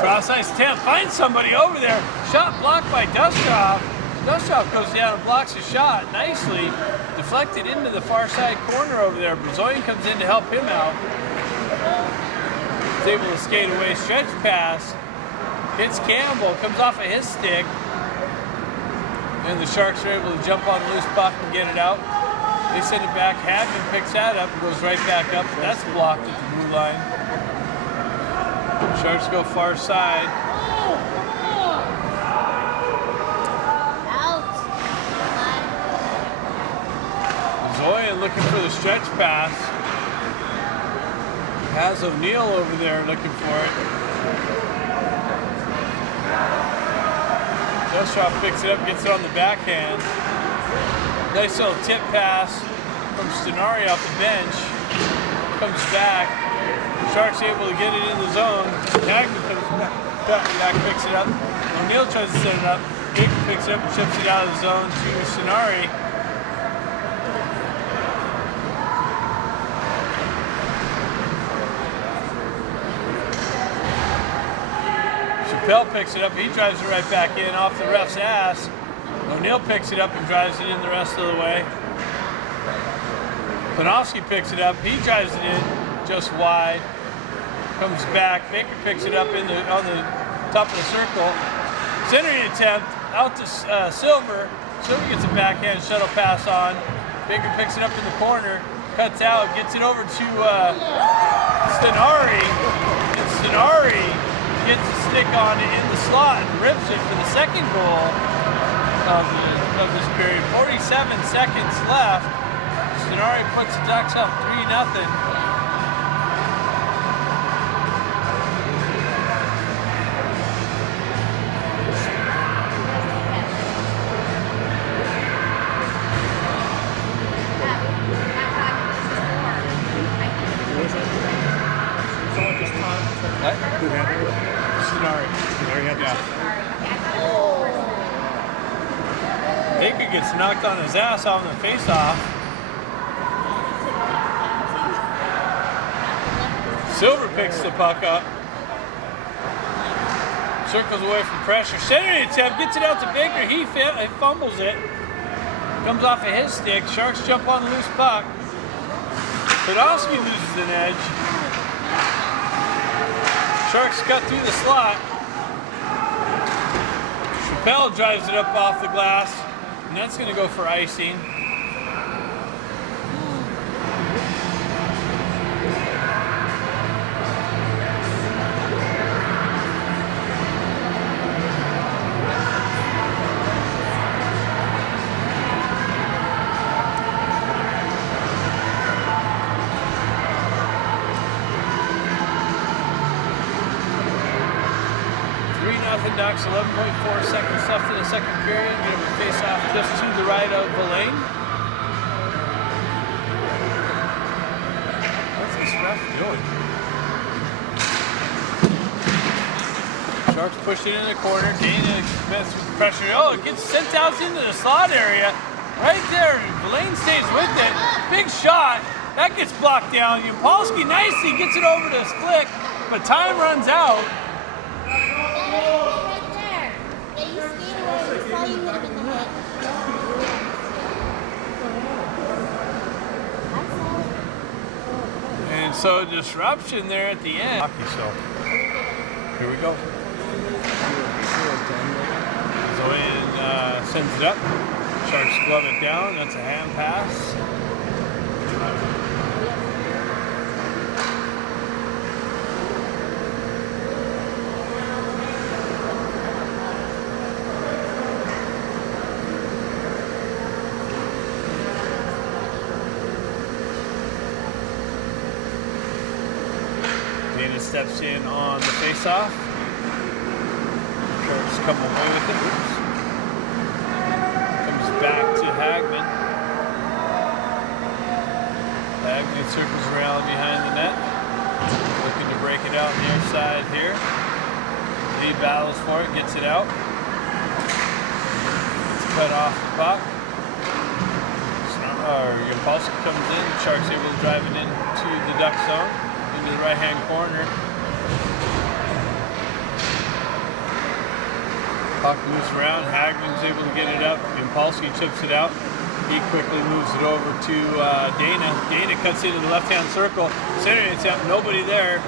Cross-ice attempt. Finds somebody over there. Shot blocked by Dustoff. Dustoff goes down and blocks a shot nicely. Deflected into the far side corner over there. Bezoyan comes in to help him out. He's able to skate away. Stretch pass. Hits Campbell, comes off of his stick. And the Sharks are able to jump on the loose puck and get it out. They send it back. Hagman picks that up and goes right back up. That's blocked at the blue line. Sharks go far side. Zoya looking for the stretch pass. Has O'Neill over there looking for it. Delshop picks it up, gets it on the backhand. Nice little tip pass from Stenari off the bench. Comes back. Sharks able to get it in the zone. Hagman comes back, picks it up. O'Neill tries to set it up. Baker picks it up and chips it out of the zone to Stenari. Bell picks it up, he drives it right back in off the ref's ass. O'Neill picks it up and drives it in the rest of the way. Panofsky picks it up, he drives it in just wide. Comes back, Baker picks it up on the top of the circle. Centering attempt out to Silver. Silver gets a backhand shuttle pass on. Baker picks it up in the corner, cuts out, gets it over to Stenari. And Stenari gets a stick on it in the slot and rips it for the second goal of this period. 47 seconds left. Stenari puts the Ducks up 3-0. Baker gets knocked on his ass on the face-off. Silver picks the puck up. Circles away from pressure. Centering attempt, gets it out to Baker. He fumbles it. Comes off of his stick. Sharks jump on the loose puck. Podolsky loses an edge. Sharks cut through the slot. Chappelle drives it up off the glass. And that's going to go for icing. Ducks, 11.4 seconds left in the second period. Get him a face-off just to the right of Villain. What's this ref doing? Sharks push it in the corner. Dana messes with the pressure. Oh, it gets sent out into the slot area. Right there. Villain stays with it. Big shot. That gets blocked down. Yapolsky nicely gets it over to Flick, but time runs out. And so disruption there at the end. So here we go. Zoyan sends it up. Sharks glove it down. That's a hand pass. Dana steps in on the face-off. Sharks come away with it. Oops. Comes back to Hagman. Hagman circles around behind the net. Looking to break it out near side here. Lee battles for it, gets it out. It's cut off the puck. Yapolsky comes in. Sharks able to drive it into the Duck zone. Into the right-hand corner. Puck moves around. Hagman's able to get it up. Yapolsky chips it out. He quickly moves it over to Dana. Dana cuts into the left-hand circle. Centering attempt, nobody there.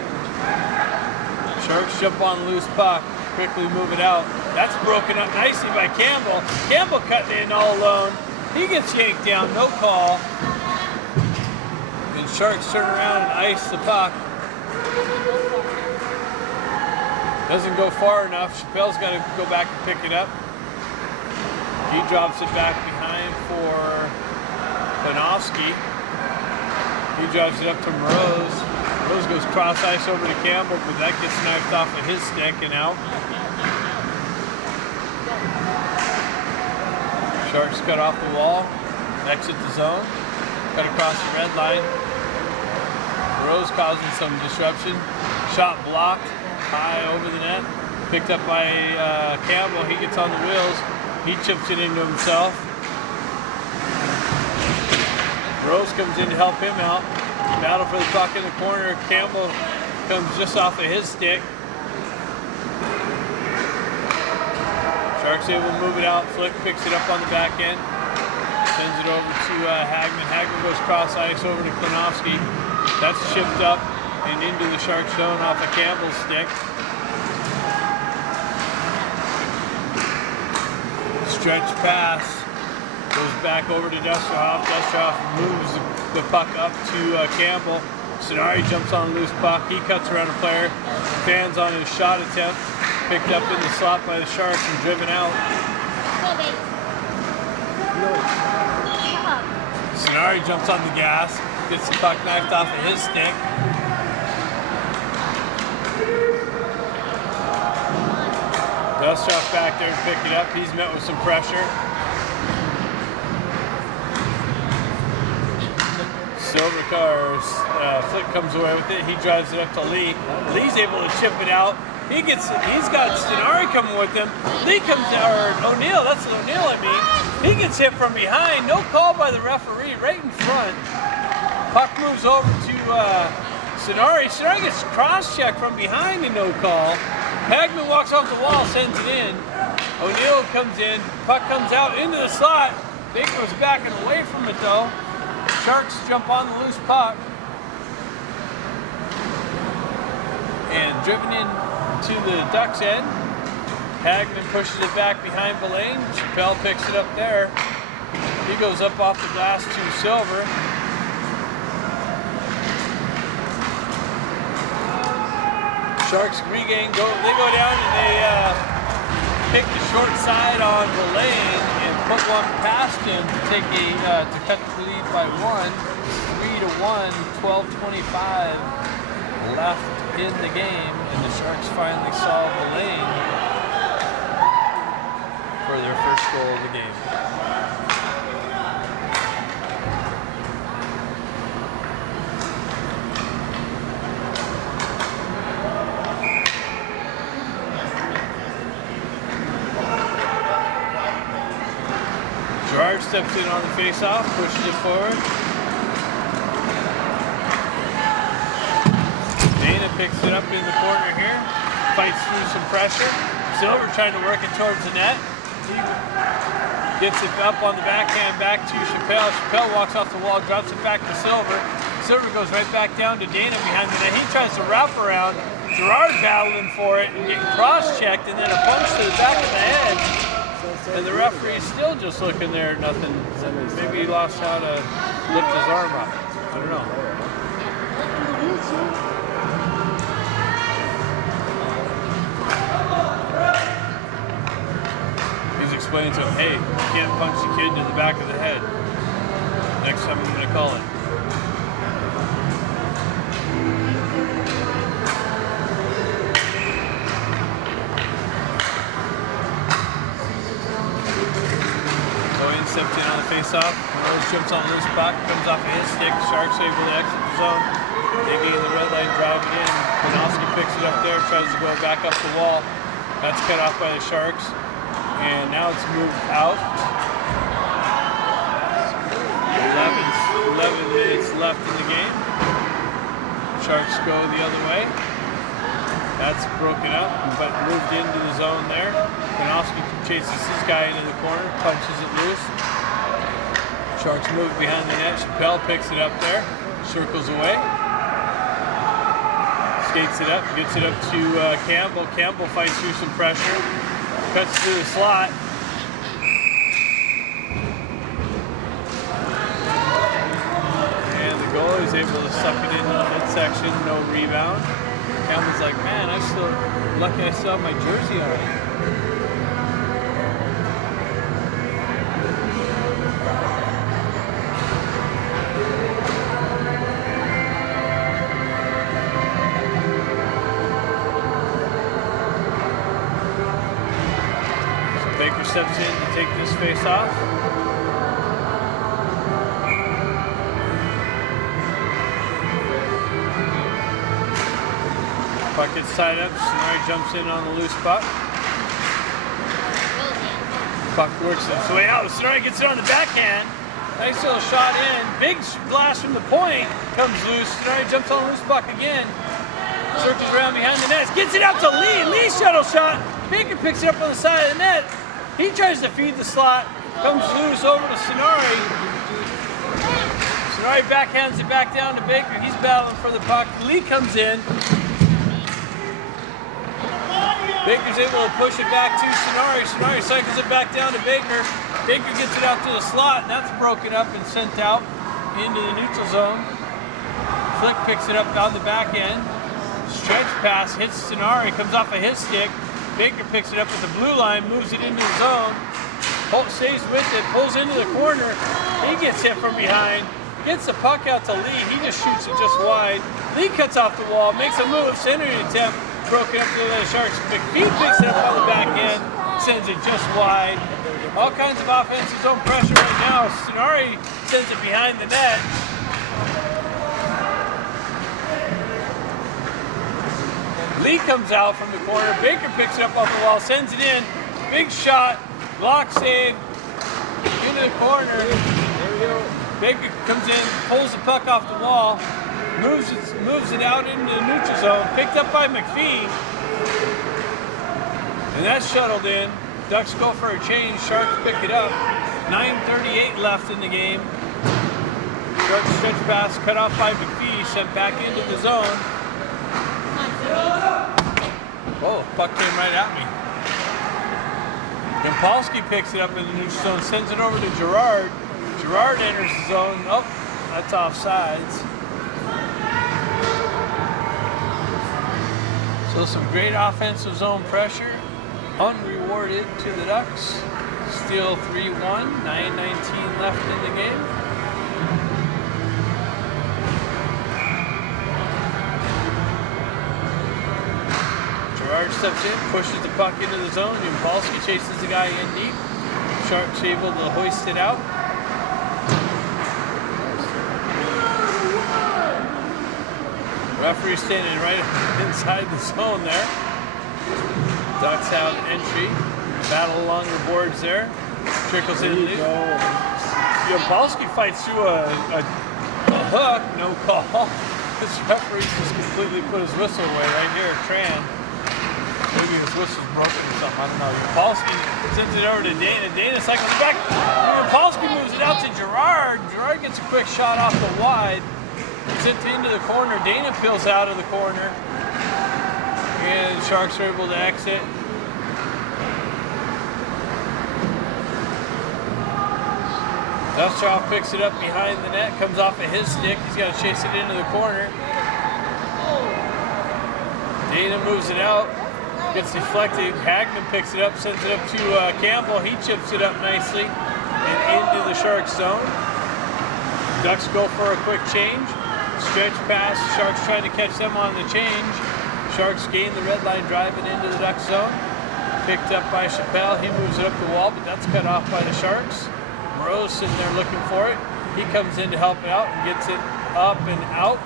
Sharks jump on loose puck. Quickly move it out. That's broken up nicely by Campbell. Campbell cutting in all alone. He gets yanked down, no call. And Sharks turn around and ice the puck. Doesn't go far enough. Chappelle's got to go back and pick it up. He drops it back behind for Panofsky. He drives it up to Moroz. Moroz goes cross ice over to Campbell, but that gets knifed off of his stick and out. Sharks cut off the wall, exit the zone, cut across the red line. Moroz causing some disruption. Shot blocked, high over the net. Picked up by Campbell. He gets on the wheels. He chips it into himself. Rose comes in to help him out. Battle for the puck in the corner. Campbell comes just off of his stick. Sharks able to move it out. Flick picks it up on the back end. Sends it over to Hagman. Hagman goes cross ice over to Klinowski. That's chipped up and into the Sharks zone off of Campbell's stick. Stretch pass. Goes back over to Dusterhoff. Dusterhoff moves the puck up to Campbell. Sonari jumps on a loose puck. He cuts around a player. Fans on his shot attempt. Picked up in the slot by the Sharks and driven out. Sonari jumps on the gas. Gets the puck knifed off of his stick. Dusterhoff back there to pick it up. He's met with some pressure. Flick comes away with it. He drives it up to Lee. Lee's able to chip it out. He's got Stenari coming with him. Lee comes down, or O'Neill, that's O'Neill I mean. He gets hit from behind. No call by the referee, right in front. Puck moves over to Stenari. Stenari gets cross-checked from behind and no call. Hagman walks off the wall, sends it in. O'Neill comes in. Puck comes out into the slot. Baker's backing away from it though. Sharks jump on the loose puck. And driven in to the Ducks end. Hagman pushes it back behind Villain. Chappelle picks it up there. He goes up off the glass to Silver. Sharks regain, they go down and they pick the short side on Villain and put one past him to take to cut the lead by 1. 3-1, 12:25 left in the game, and the Sharks finally saw Villain for their first goal of the game. Gerard steps in on the face-off, pushes it forward. Dana picks it up in the corner here, fights through some pressure. Silver trying to work it towards the net. He gets it up on the backhand back to Chappelle. Chappelle walks off the wall, drops it back to Silver. Silver goes right back down to Dana behind the net. He tries to wrap around. Gerard battling for it and getting cross-checked, and then a punch to the back of the head. And the referee's still just looking there, nothing. Maybe he lost how to lift his arm up. I don't know. He's explaining to him, hey, you can't punch the kid in the back of the head. Next time I'm going to call it. Steps in on the face-off. Rose jumps on the loose puck, comes off of his stick. Sharks able to exit the zone. They gain the red line, drive it in. Konowski picks it up there, tries to go back up the wall. That's cut off by the Sharks. And now it's moved out. 11 minutes left in the game. Sharks go the other way. That's broken up, but moved into the zone there. Konowski chases his guy into the corner, punches it loose. Sharks move behind the net. Chappelle picks it up there, circles away. Skates it up, gets it up to Campbell. Campbell fights through some pressure. Cuts through the slot. And the goalie's able to suck it in the midsection, no rebound. Campbell's like, man, lucky I still have my jersey on. Baker steps in to take this face off. Puck gets tied up. Sonari jumps in on the loose puck. Puck works its way out. Sonari gets it on the backhand. Nice little shot in. Big blast from the point. Comes loose. Sonari jumps on the loose puck again. Circles around behind the net. Gets it out to Lee. Lee shuttle shot. Baker picks it up on the side of the net. He tries to feed the slot, comes loose over to Sonari. Sonari backhands it back down to Baker. He's battling for the puck. Lee comes in. Baker's able to push it back to Sonari. Sonari cycles it back down to Baker. Baker gets it out to the slot, and that's broken up and sent out into the neutral zone. Flick picks it up on the back end. Stretch pass hits Sonari, comes off of his stick. Baker picks it up at the blue line, moves it into the zone. Holt stays with it, pulls into the corner. He gets hit from behind, gets the puck out to Lee. He just shoots it just wide. Lee cuts off the wall, makes a move, centering attempt, broken up to the Sharks. McPhee picks it up on the back end, sends it just wide. All kinds of offensive zone pressure right now. Sonari sends it behind the net. Lee comes out from the corner. Baker picks it up off the wall, sends it in. Big shot, block save, into the corner. There we go. Baker comes in, pulls the puck off the wall, moves it out into the neutral zone. Picked up by McPhee, and that's shuttled in. Ducks go for a change. Sharks pick it up. 9:38 left in the game. Sharks stretch pass cut off by McPhee, sent back into the zone. Whoa, puck came right at me. Yampolsky picks it up in the neutral zone, sends it over to Gerard. Gerard enters the zone. Oh, that's offsides. So some great offensive zone pressure, unrewarded to the Ducks. Still 3-1, 9:19 left in the game. Gerard steps in, pushes the puck into the zone. Yampolsky chases the guy in deep. Sharks able to hoist it out. Referee standing right inside the zone there. Ducks have entry. Battle along the boards there. Trickles in. Yampolsky fights through a hook. No call. This referee just completely put his whistle away right here. Tran. Maybe his whistle's broken or something. I don't know. Yampolsky sends it over to Dana. Dana cycles back. Yampolsky moves it out to Gerard. Gerard gets a quick shot off the wide. Sent into the corner. Dana peels out of the corner. And Sharks are able to exit. Dustrov picks it up behind the net. Comes off of his stick. He's got to chase it into the corner. Dana moves it out. Gets deflected. Hagman picks it up. Sends it up to Campbell. He chips it up nicely. And into the Sharks zone. Ducks go for a quick change. Stretch pass. Sharks trying to catch them on the change. Sharks gain the red line, driving into the Ducks zone. Picked up by Chappelle. He moves it up the wall, but that's cut off by the Sharks. Moreau's sitting there looking for it. He comes in to help out and gets it up and out.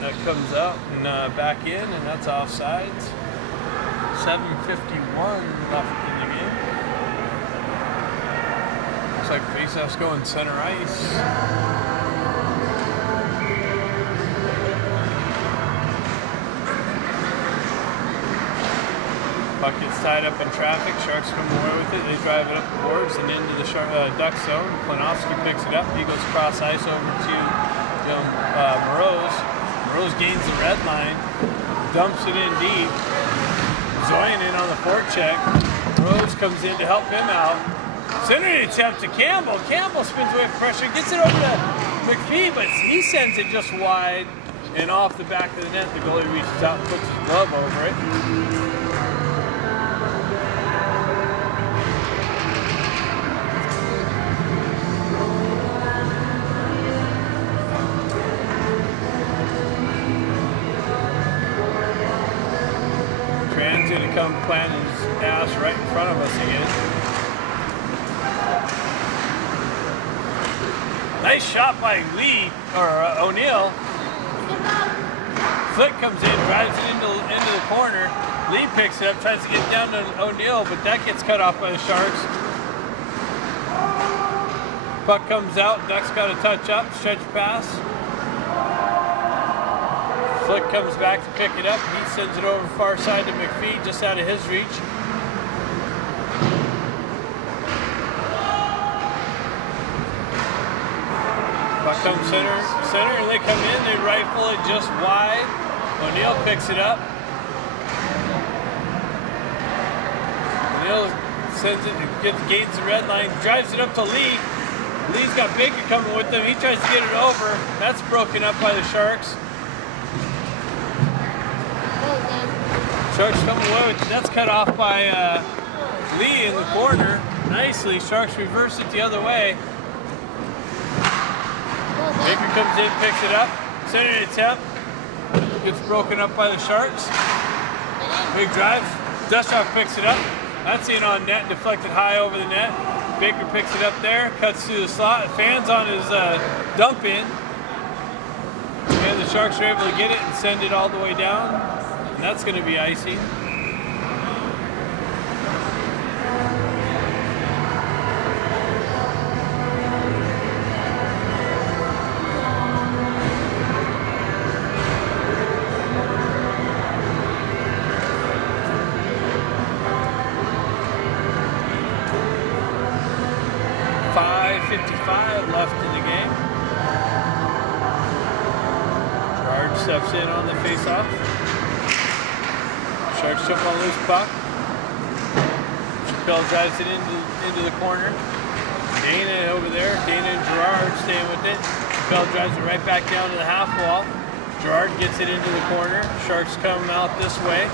That comes out and back in, and that's offsides. 7:51 left in the game. Looks like faceoff's going center ice. Puck gets tied up in traffic. Sharks come away with it. They drive it up the boards and into the Duck zone. Klinowski picks it up. He goes cross ice over to Moreau's. Moreau's gains the red line, dumps it in deep. Zoyan in on the forecheck. Rose comes in to help him out. Centering attempt to Campbell. Campbell spins away from pressure, gets it over to McPhee, but he sends it just wide and off the back of the net. The goalie reaches out and puts his glove over it. Tran's gonna come plant his ass right in front of us again. Nice shot by Lee, or O'Neill. Flick comes in, drives it into the corner. Lee picks it up, tries to get down to O'Neill, but that gets cut off by the Sharks. Puck comes out, Ducks got a touch up, stretch pass. Flick comes back to pick it up. He sends it over far side to McPhee, just out of his reach. Puck comes center, and they come in. They rifle it just wide. O'Neill picks it up. O'Neill sends it, gains the red line, drives it up to Lee. Lee's got Baker coming with him. He tries to get it over. That's broken up by the Sharks. Sharks come away with that's cut off by Lee in the corner. Nicely, Sharks reverse it the other way. Baker comes in, picks it up, center attempt, gets broken up by the Sharks. Big drive, Dustoff picks it up. That's in on net, deflected high over the net. Baker picks it up there, cuts through the slot, fans on his dump in. And the Sharks are able to get it and send it all the way down. And that's going to be icy. .55 left in the game. Gerard steps in on the face-off. Sharks jump on loose puck. Chappelle drives it into the corner. Dana over there. Dana and Gerard staying with it. Chappelle drives it right back down to the half wall. Gerard gets it into the corner. Sharks come out this way.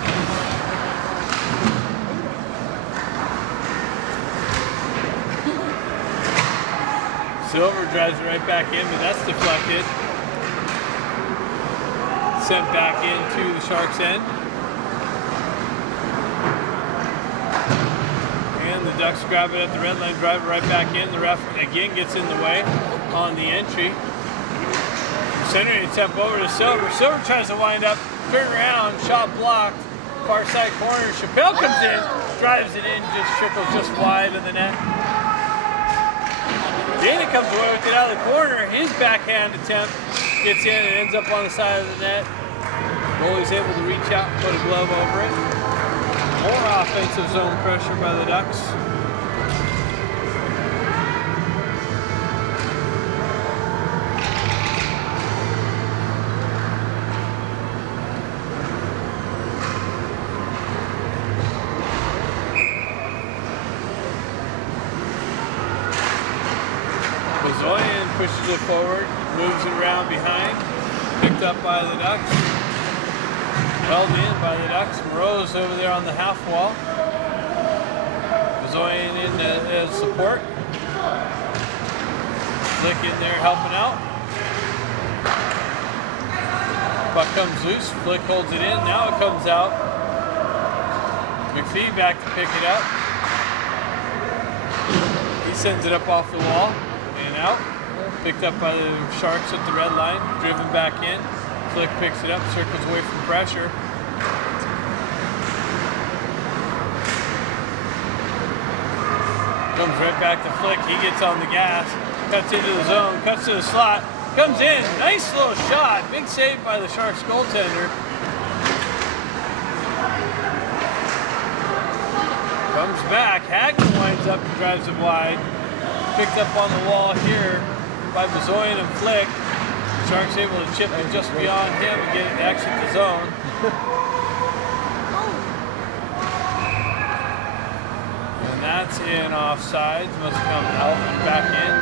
Silver drives it right back in, but that's deflected. Sent back into the Sharks' end. And the Ducks grab it at the red line, drive it right back in. The ref again gets in the way on the entry. Centering attempt over to Silver. Silver tries to wind up, turn around, shot blocked. Far side corner, Chappelle comes in, drives it in, just trickles just wide of the net. Dana comes away with it out of the corner. His backhand attempt gets in and ends up on the side of the net. Goalie's able to reach out and put a glove over it. More offensive zone pressure by the Ducks. Zoyan pushes it forward, moves it around behind, picked up by the Ducks, held in by the Ducks. Moreau's over there on the half wall. Zoyan in as support. Flick in there helping out. Puck comes loose, Flick holds it in, now it comes out. McPhee back to pick it up. He sends it up off the wall. Out, picked up by the Sharks at the red line, driven back in. Flick picks it up, circles away from pressure. Comes right back to Flick, he gets on the gas, cuts into the zone, cuts to the slot, comes in, nice little shot, big save by the Sharks goaltender. Comes back, Hagman winds up and drives it wide. Picked up on the wall here by Zoyan and Flick. Sharks able to chip it just beyond him and get it to exit the zone. That's in offsides. Must come out and back in.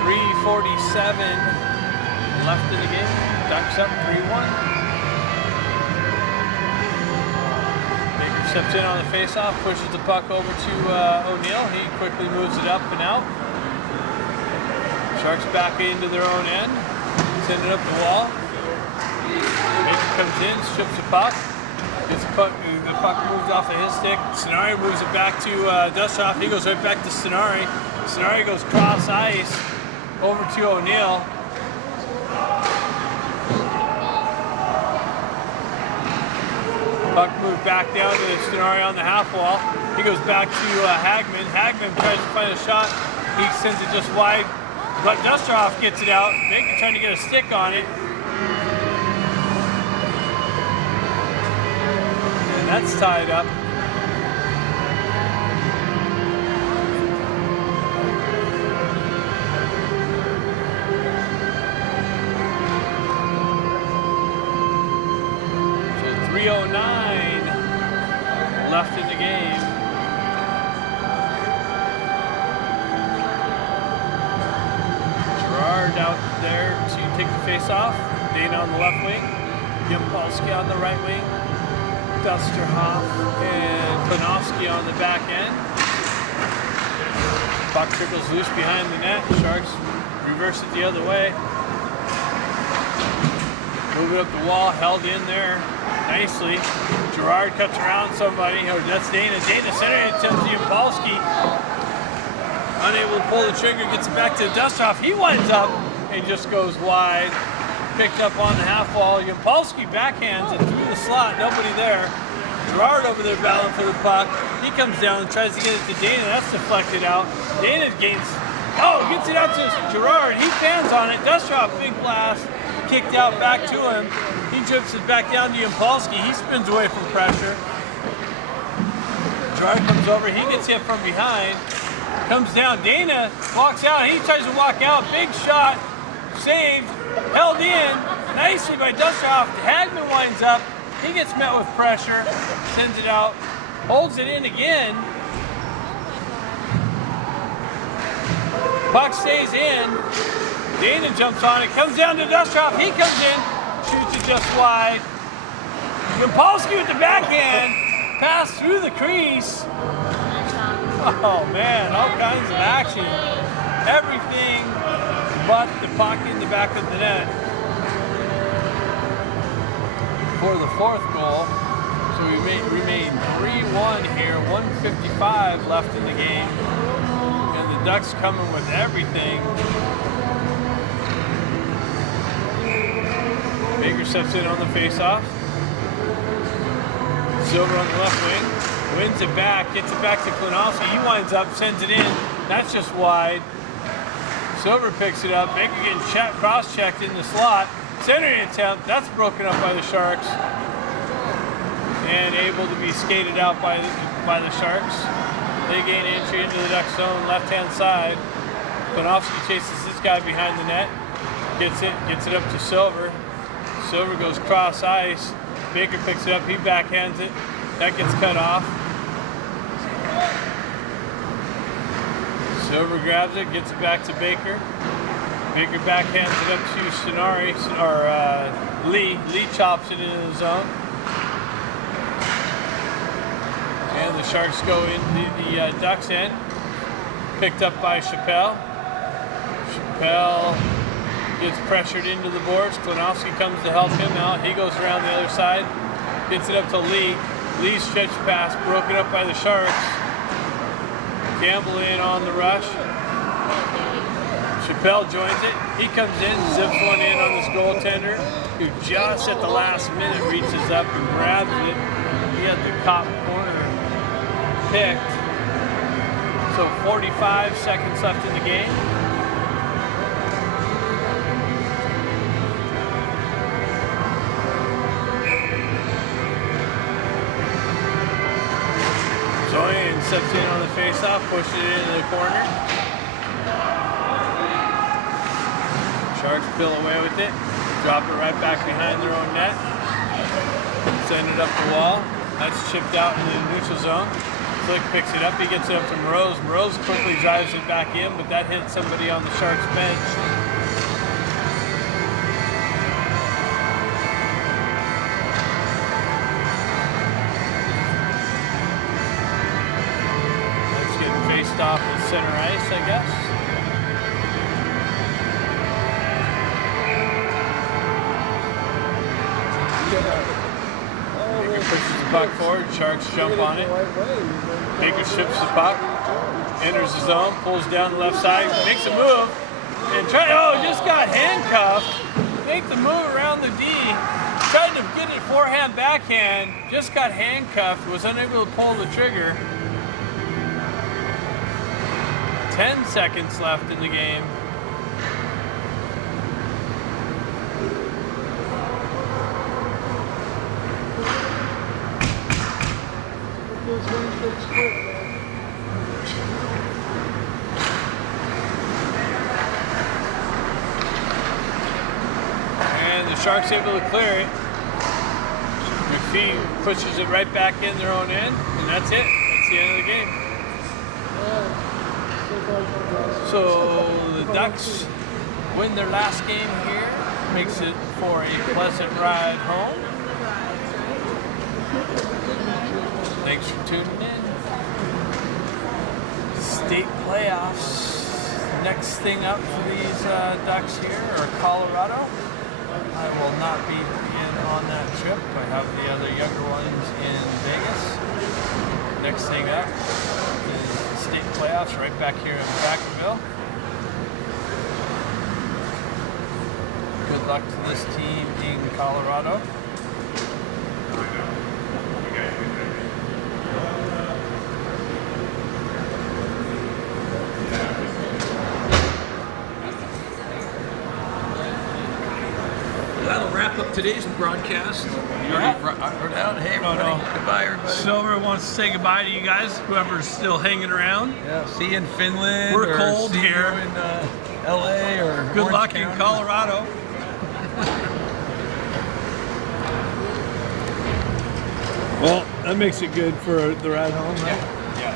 3:47 left in the game. Ducks up 3-1. Baker steps in on the faceoff, pushes the puck over to O'Neill. He quickly moves it up and out. Sharks back into their own end. Send it up the wall. Baker comes in, strips the puck. Gets the puck moves off of his stick. Stenari moves it back to Dustoff. He goes right back to Stenari. Stenari goes cross ice over to O'Neill. Puck moved back down to Stenari on the half wall. He goes back to Hagman. Hagman tries to find a shot. He sends it just wide, but Dustoff gets it out. Baker trying to get a stick on it. And that's tied up. So 3:09 left in the game. Gerard out there to take the face off. Dana on the left wing. Yampolsky on the right wing. Dusterhoff and Klinowski on the back end. Puck trickles loose behind the net. Sharks reverse it the other way. Move it up the wall, held in there nicely. Gerard cuts around somebody. Oh, that's Dana. Dana center it to Yampolsky. Unable to pull the trigger, gets it back to Dustoff. He winds up and just goes wide. Picked up on the half wall. Yampolsky backhands it through the slot. Nobody there. Gerard over there battling for the puck. He comes down and tries to get it to Dana. That's deflected out. Dana gets it out to Gerard. He fans on it. Dustoff, big blast. Kicked out back to him. He drips it back down to Yampolsky. He spins away from pressure. Gerard comes over. He gets hit from behind. Comes down. Dana walks out. He tries to walk out. Big shot. Saved. Held in. Nicely by Dustoff. Hagman winds up. He gets met with pressure. Sends it out. Holds it in again. Puck stays in. Dana jumps on it. Comes down to Dustoff. He comes in. Shoots it just wide. Yampolsky with the backhand. Pass through the crease. Oh man, all kinds of action. Everything but the puck in the back of the net. For the fourth goal. So we remain 3-1 here. 1:55 left in the game. And the Ducks coming with everything. Baker steps in on the faceoff. Silver on the left wing. Wins it back, gets it back to Klinowski. He winds up, sends it in. That's just wide. Silver picks it up. Baker getting cross-checked in the slot. Centering attempt. That's broken up by the Sharks. And able to be skated out by the Sharks. They gain entry into the Duck zone, left-hand side. Klinowski chases this guy behind the net. Gets it up to Silver. Silver goes cross ice. Baker picks it up. He backhands it. That gets cut off. Silver grabs it, gets it back to Baker. Baker backhands it up to Stenari, or Lee. Lee chops it into the zone. And the Sharks go into the Ducks end. Picked up by Chappelle. Chappelle gets pressured into the boards. Klinowski comes to help him out. He goes around the other side. Gets it up to Lee. Lee's stretch pass broken up by the Sharks. Campbell in on the rush. Chappelle joins it. He comes in, zips one in on this goaltender, who just at the last minute reaches up and grabs it. He had the top corner picked. So 45 seconds left in the game. Zoyan steps in on the faceoff, pushes it into the corner. Sharks peel away with it, drop it right back behind their own net. Send it up the wall. That's chipped out in the neutral zone. Flick picks it up. He gets it up to Moroz. Moroz quickly drives it back in, but that hits somebody on the Sharks bench. Let's get faced off at center ice, I guess. Baker pushes the puck forward. Sharks jump on it. Baker ships the puck, enters the zone, pulls down the left side, makes a move, and just got handcuffed. Make the move around the D. Tried to get it forehand, backhand. Just got handcuffed. Was unable to pull the trigger. 10 seconds left in the game. And the Sharks able to clear it. McPhee pushes it right back in their own end, and that's it. That's the end of the game. So the Ducks win their last game here. Makes it for a pleasant ride home. Thanks for tuning in. State playoffs. Next thing up for these Ducks here are Colorado. I will not be in on that trip. I have the other younger ones in Vegas. Next thing up is the state playoffs right back here in Vacaville. Good luck to this team in Colorado. That'll wrap up today's broadcast. You already wrote out. Hey, everybody. Goodbye, everybody. Silver wants to say goodbye to you guys, whoever's still hanging around. Yeah, see you in Finland. We're or cold see here. You in LA or Good Orange luck in County. Colorado. Well, that makes it good for the ride home, right? Yeah.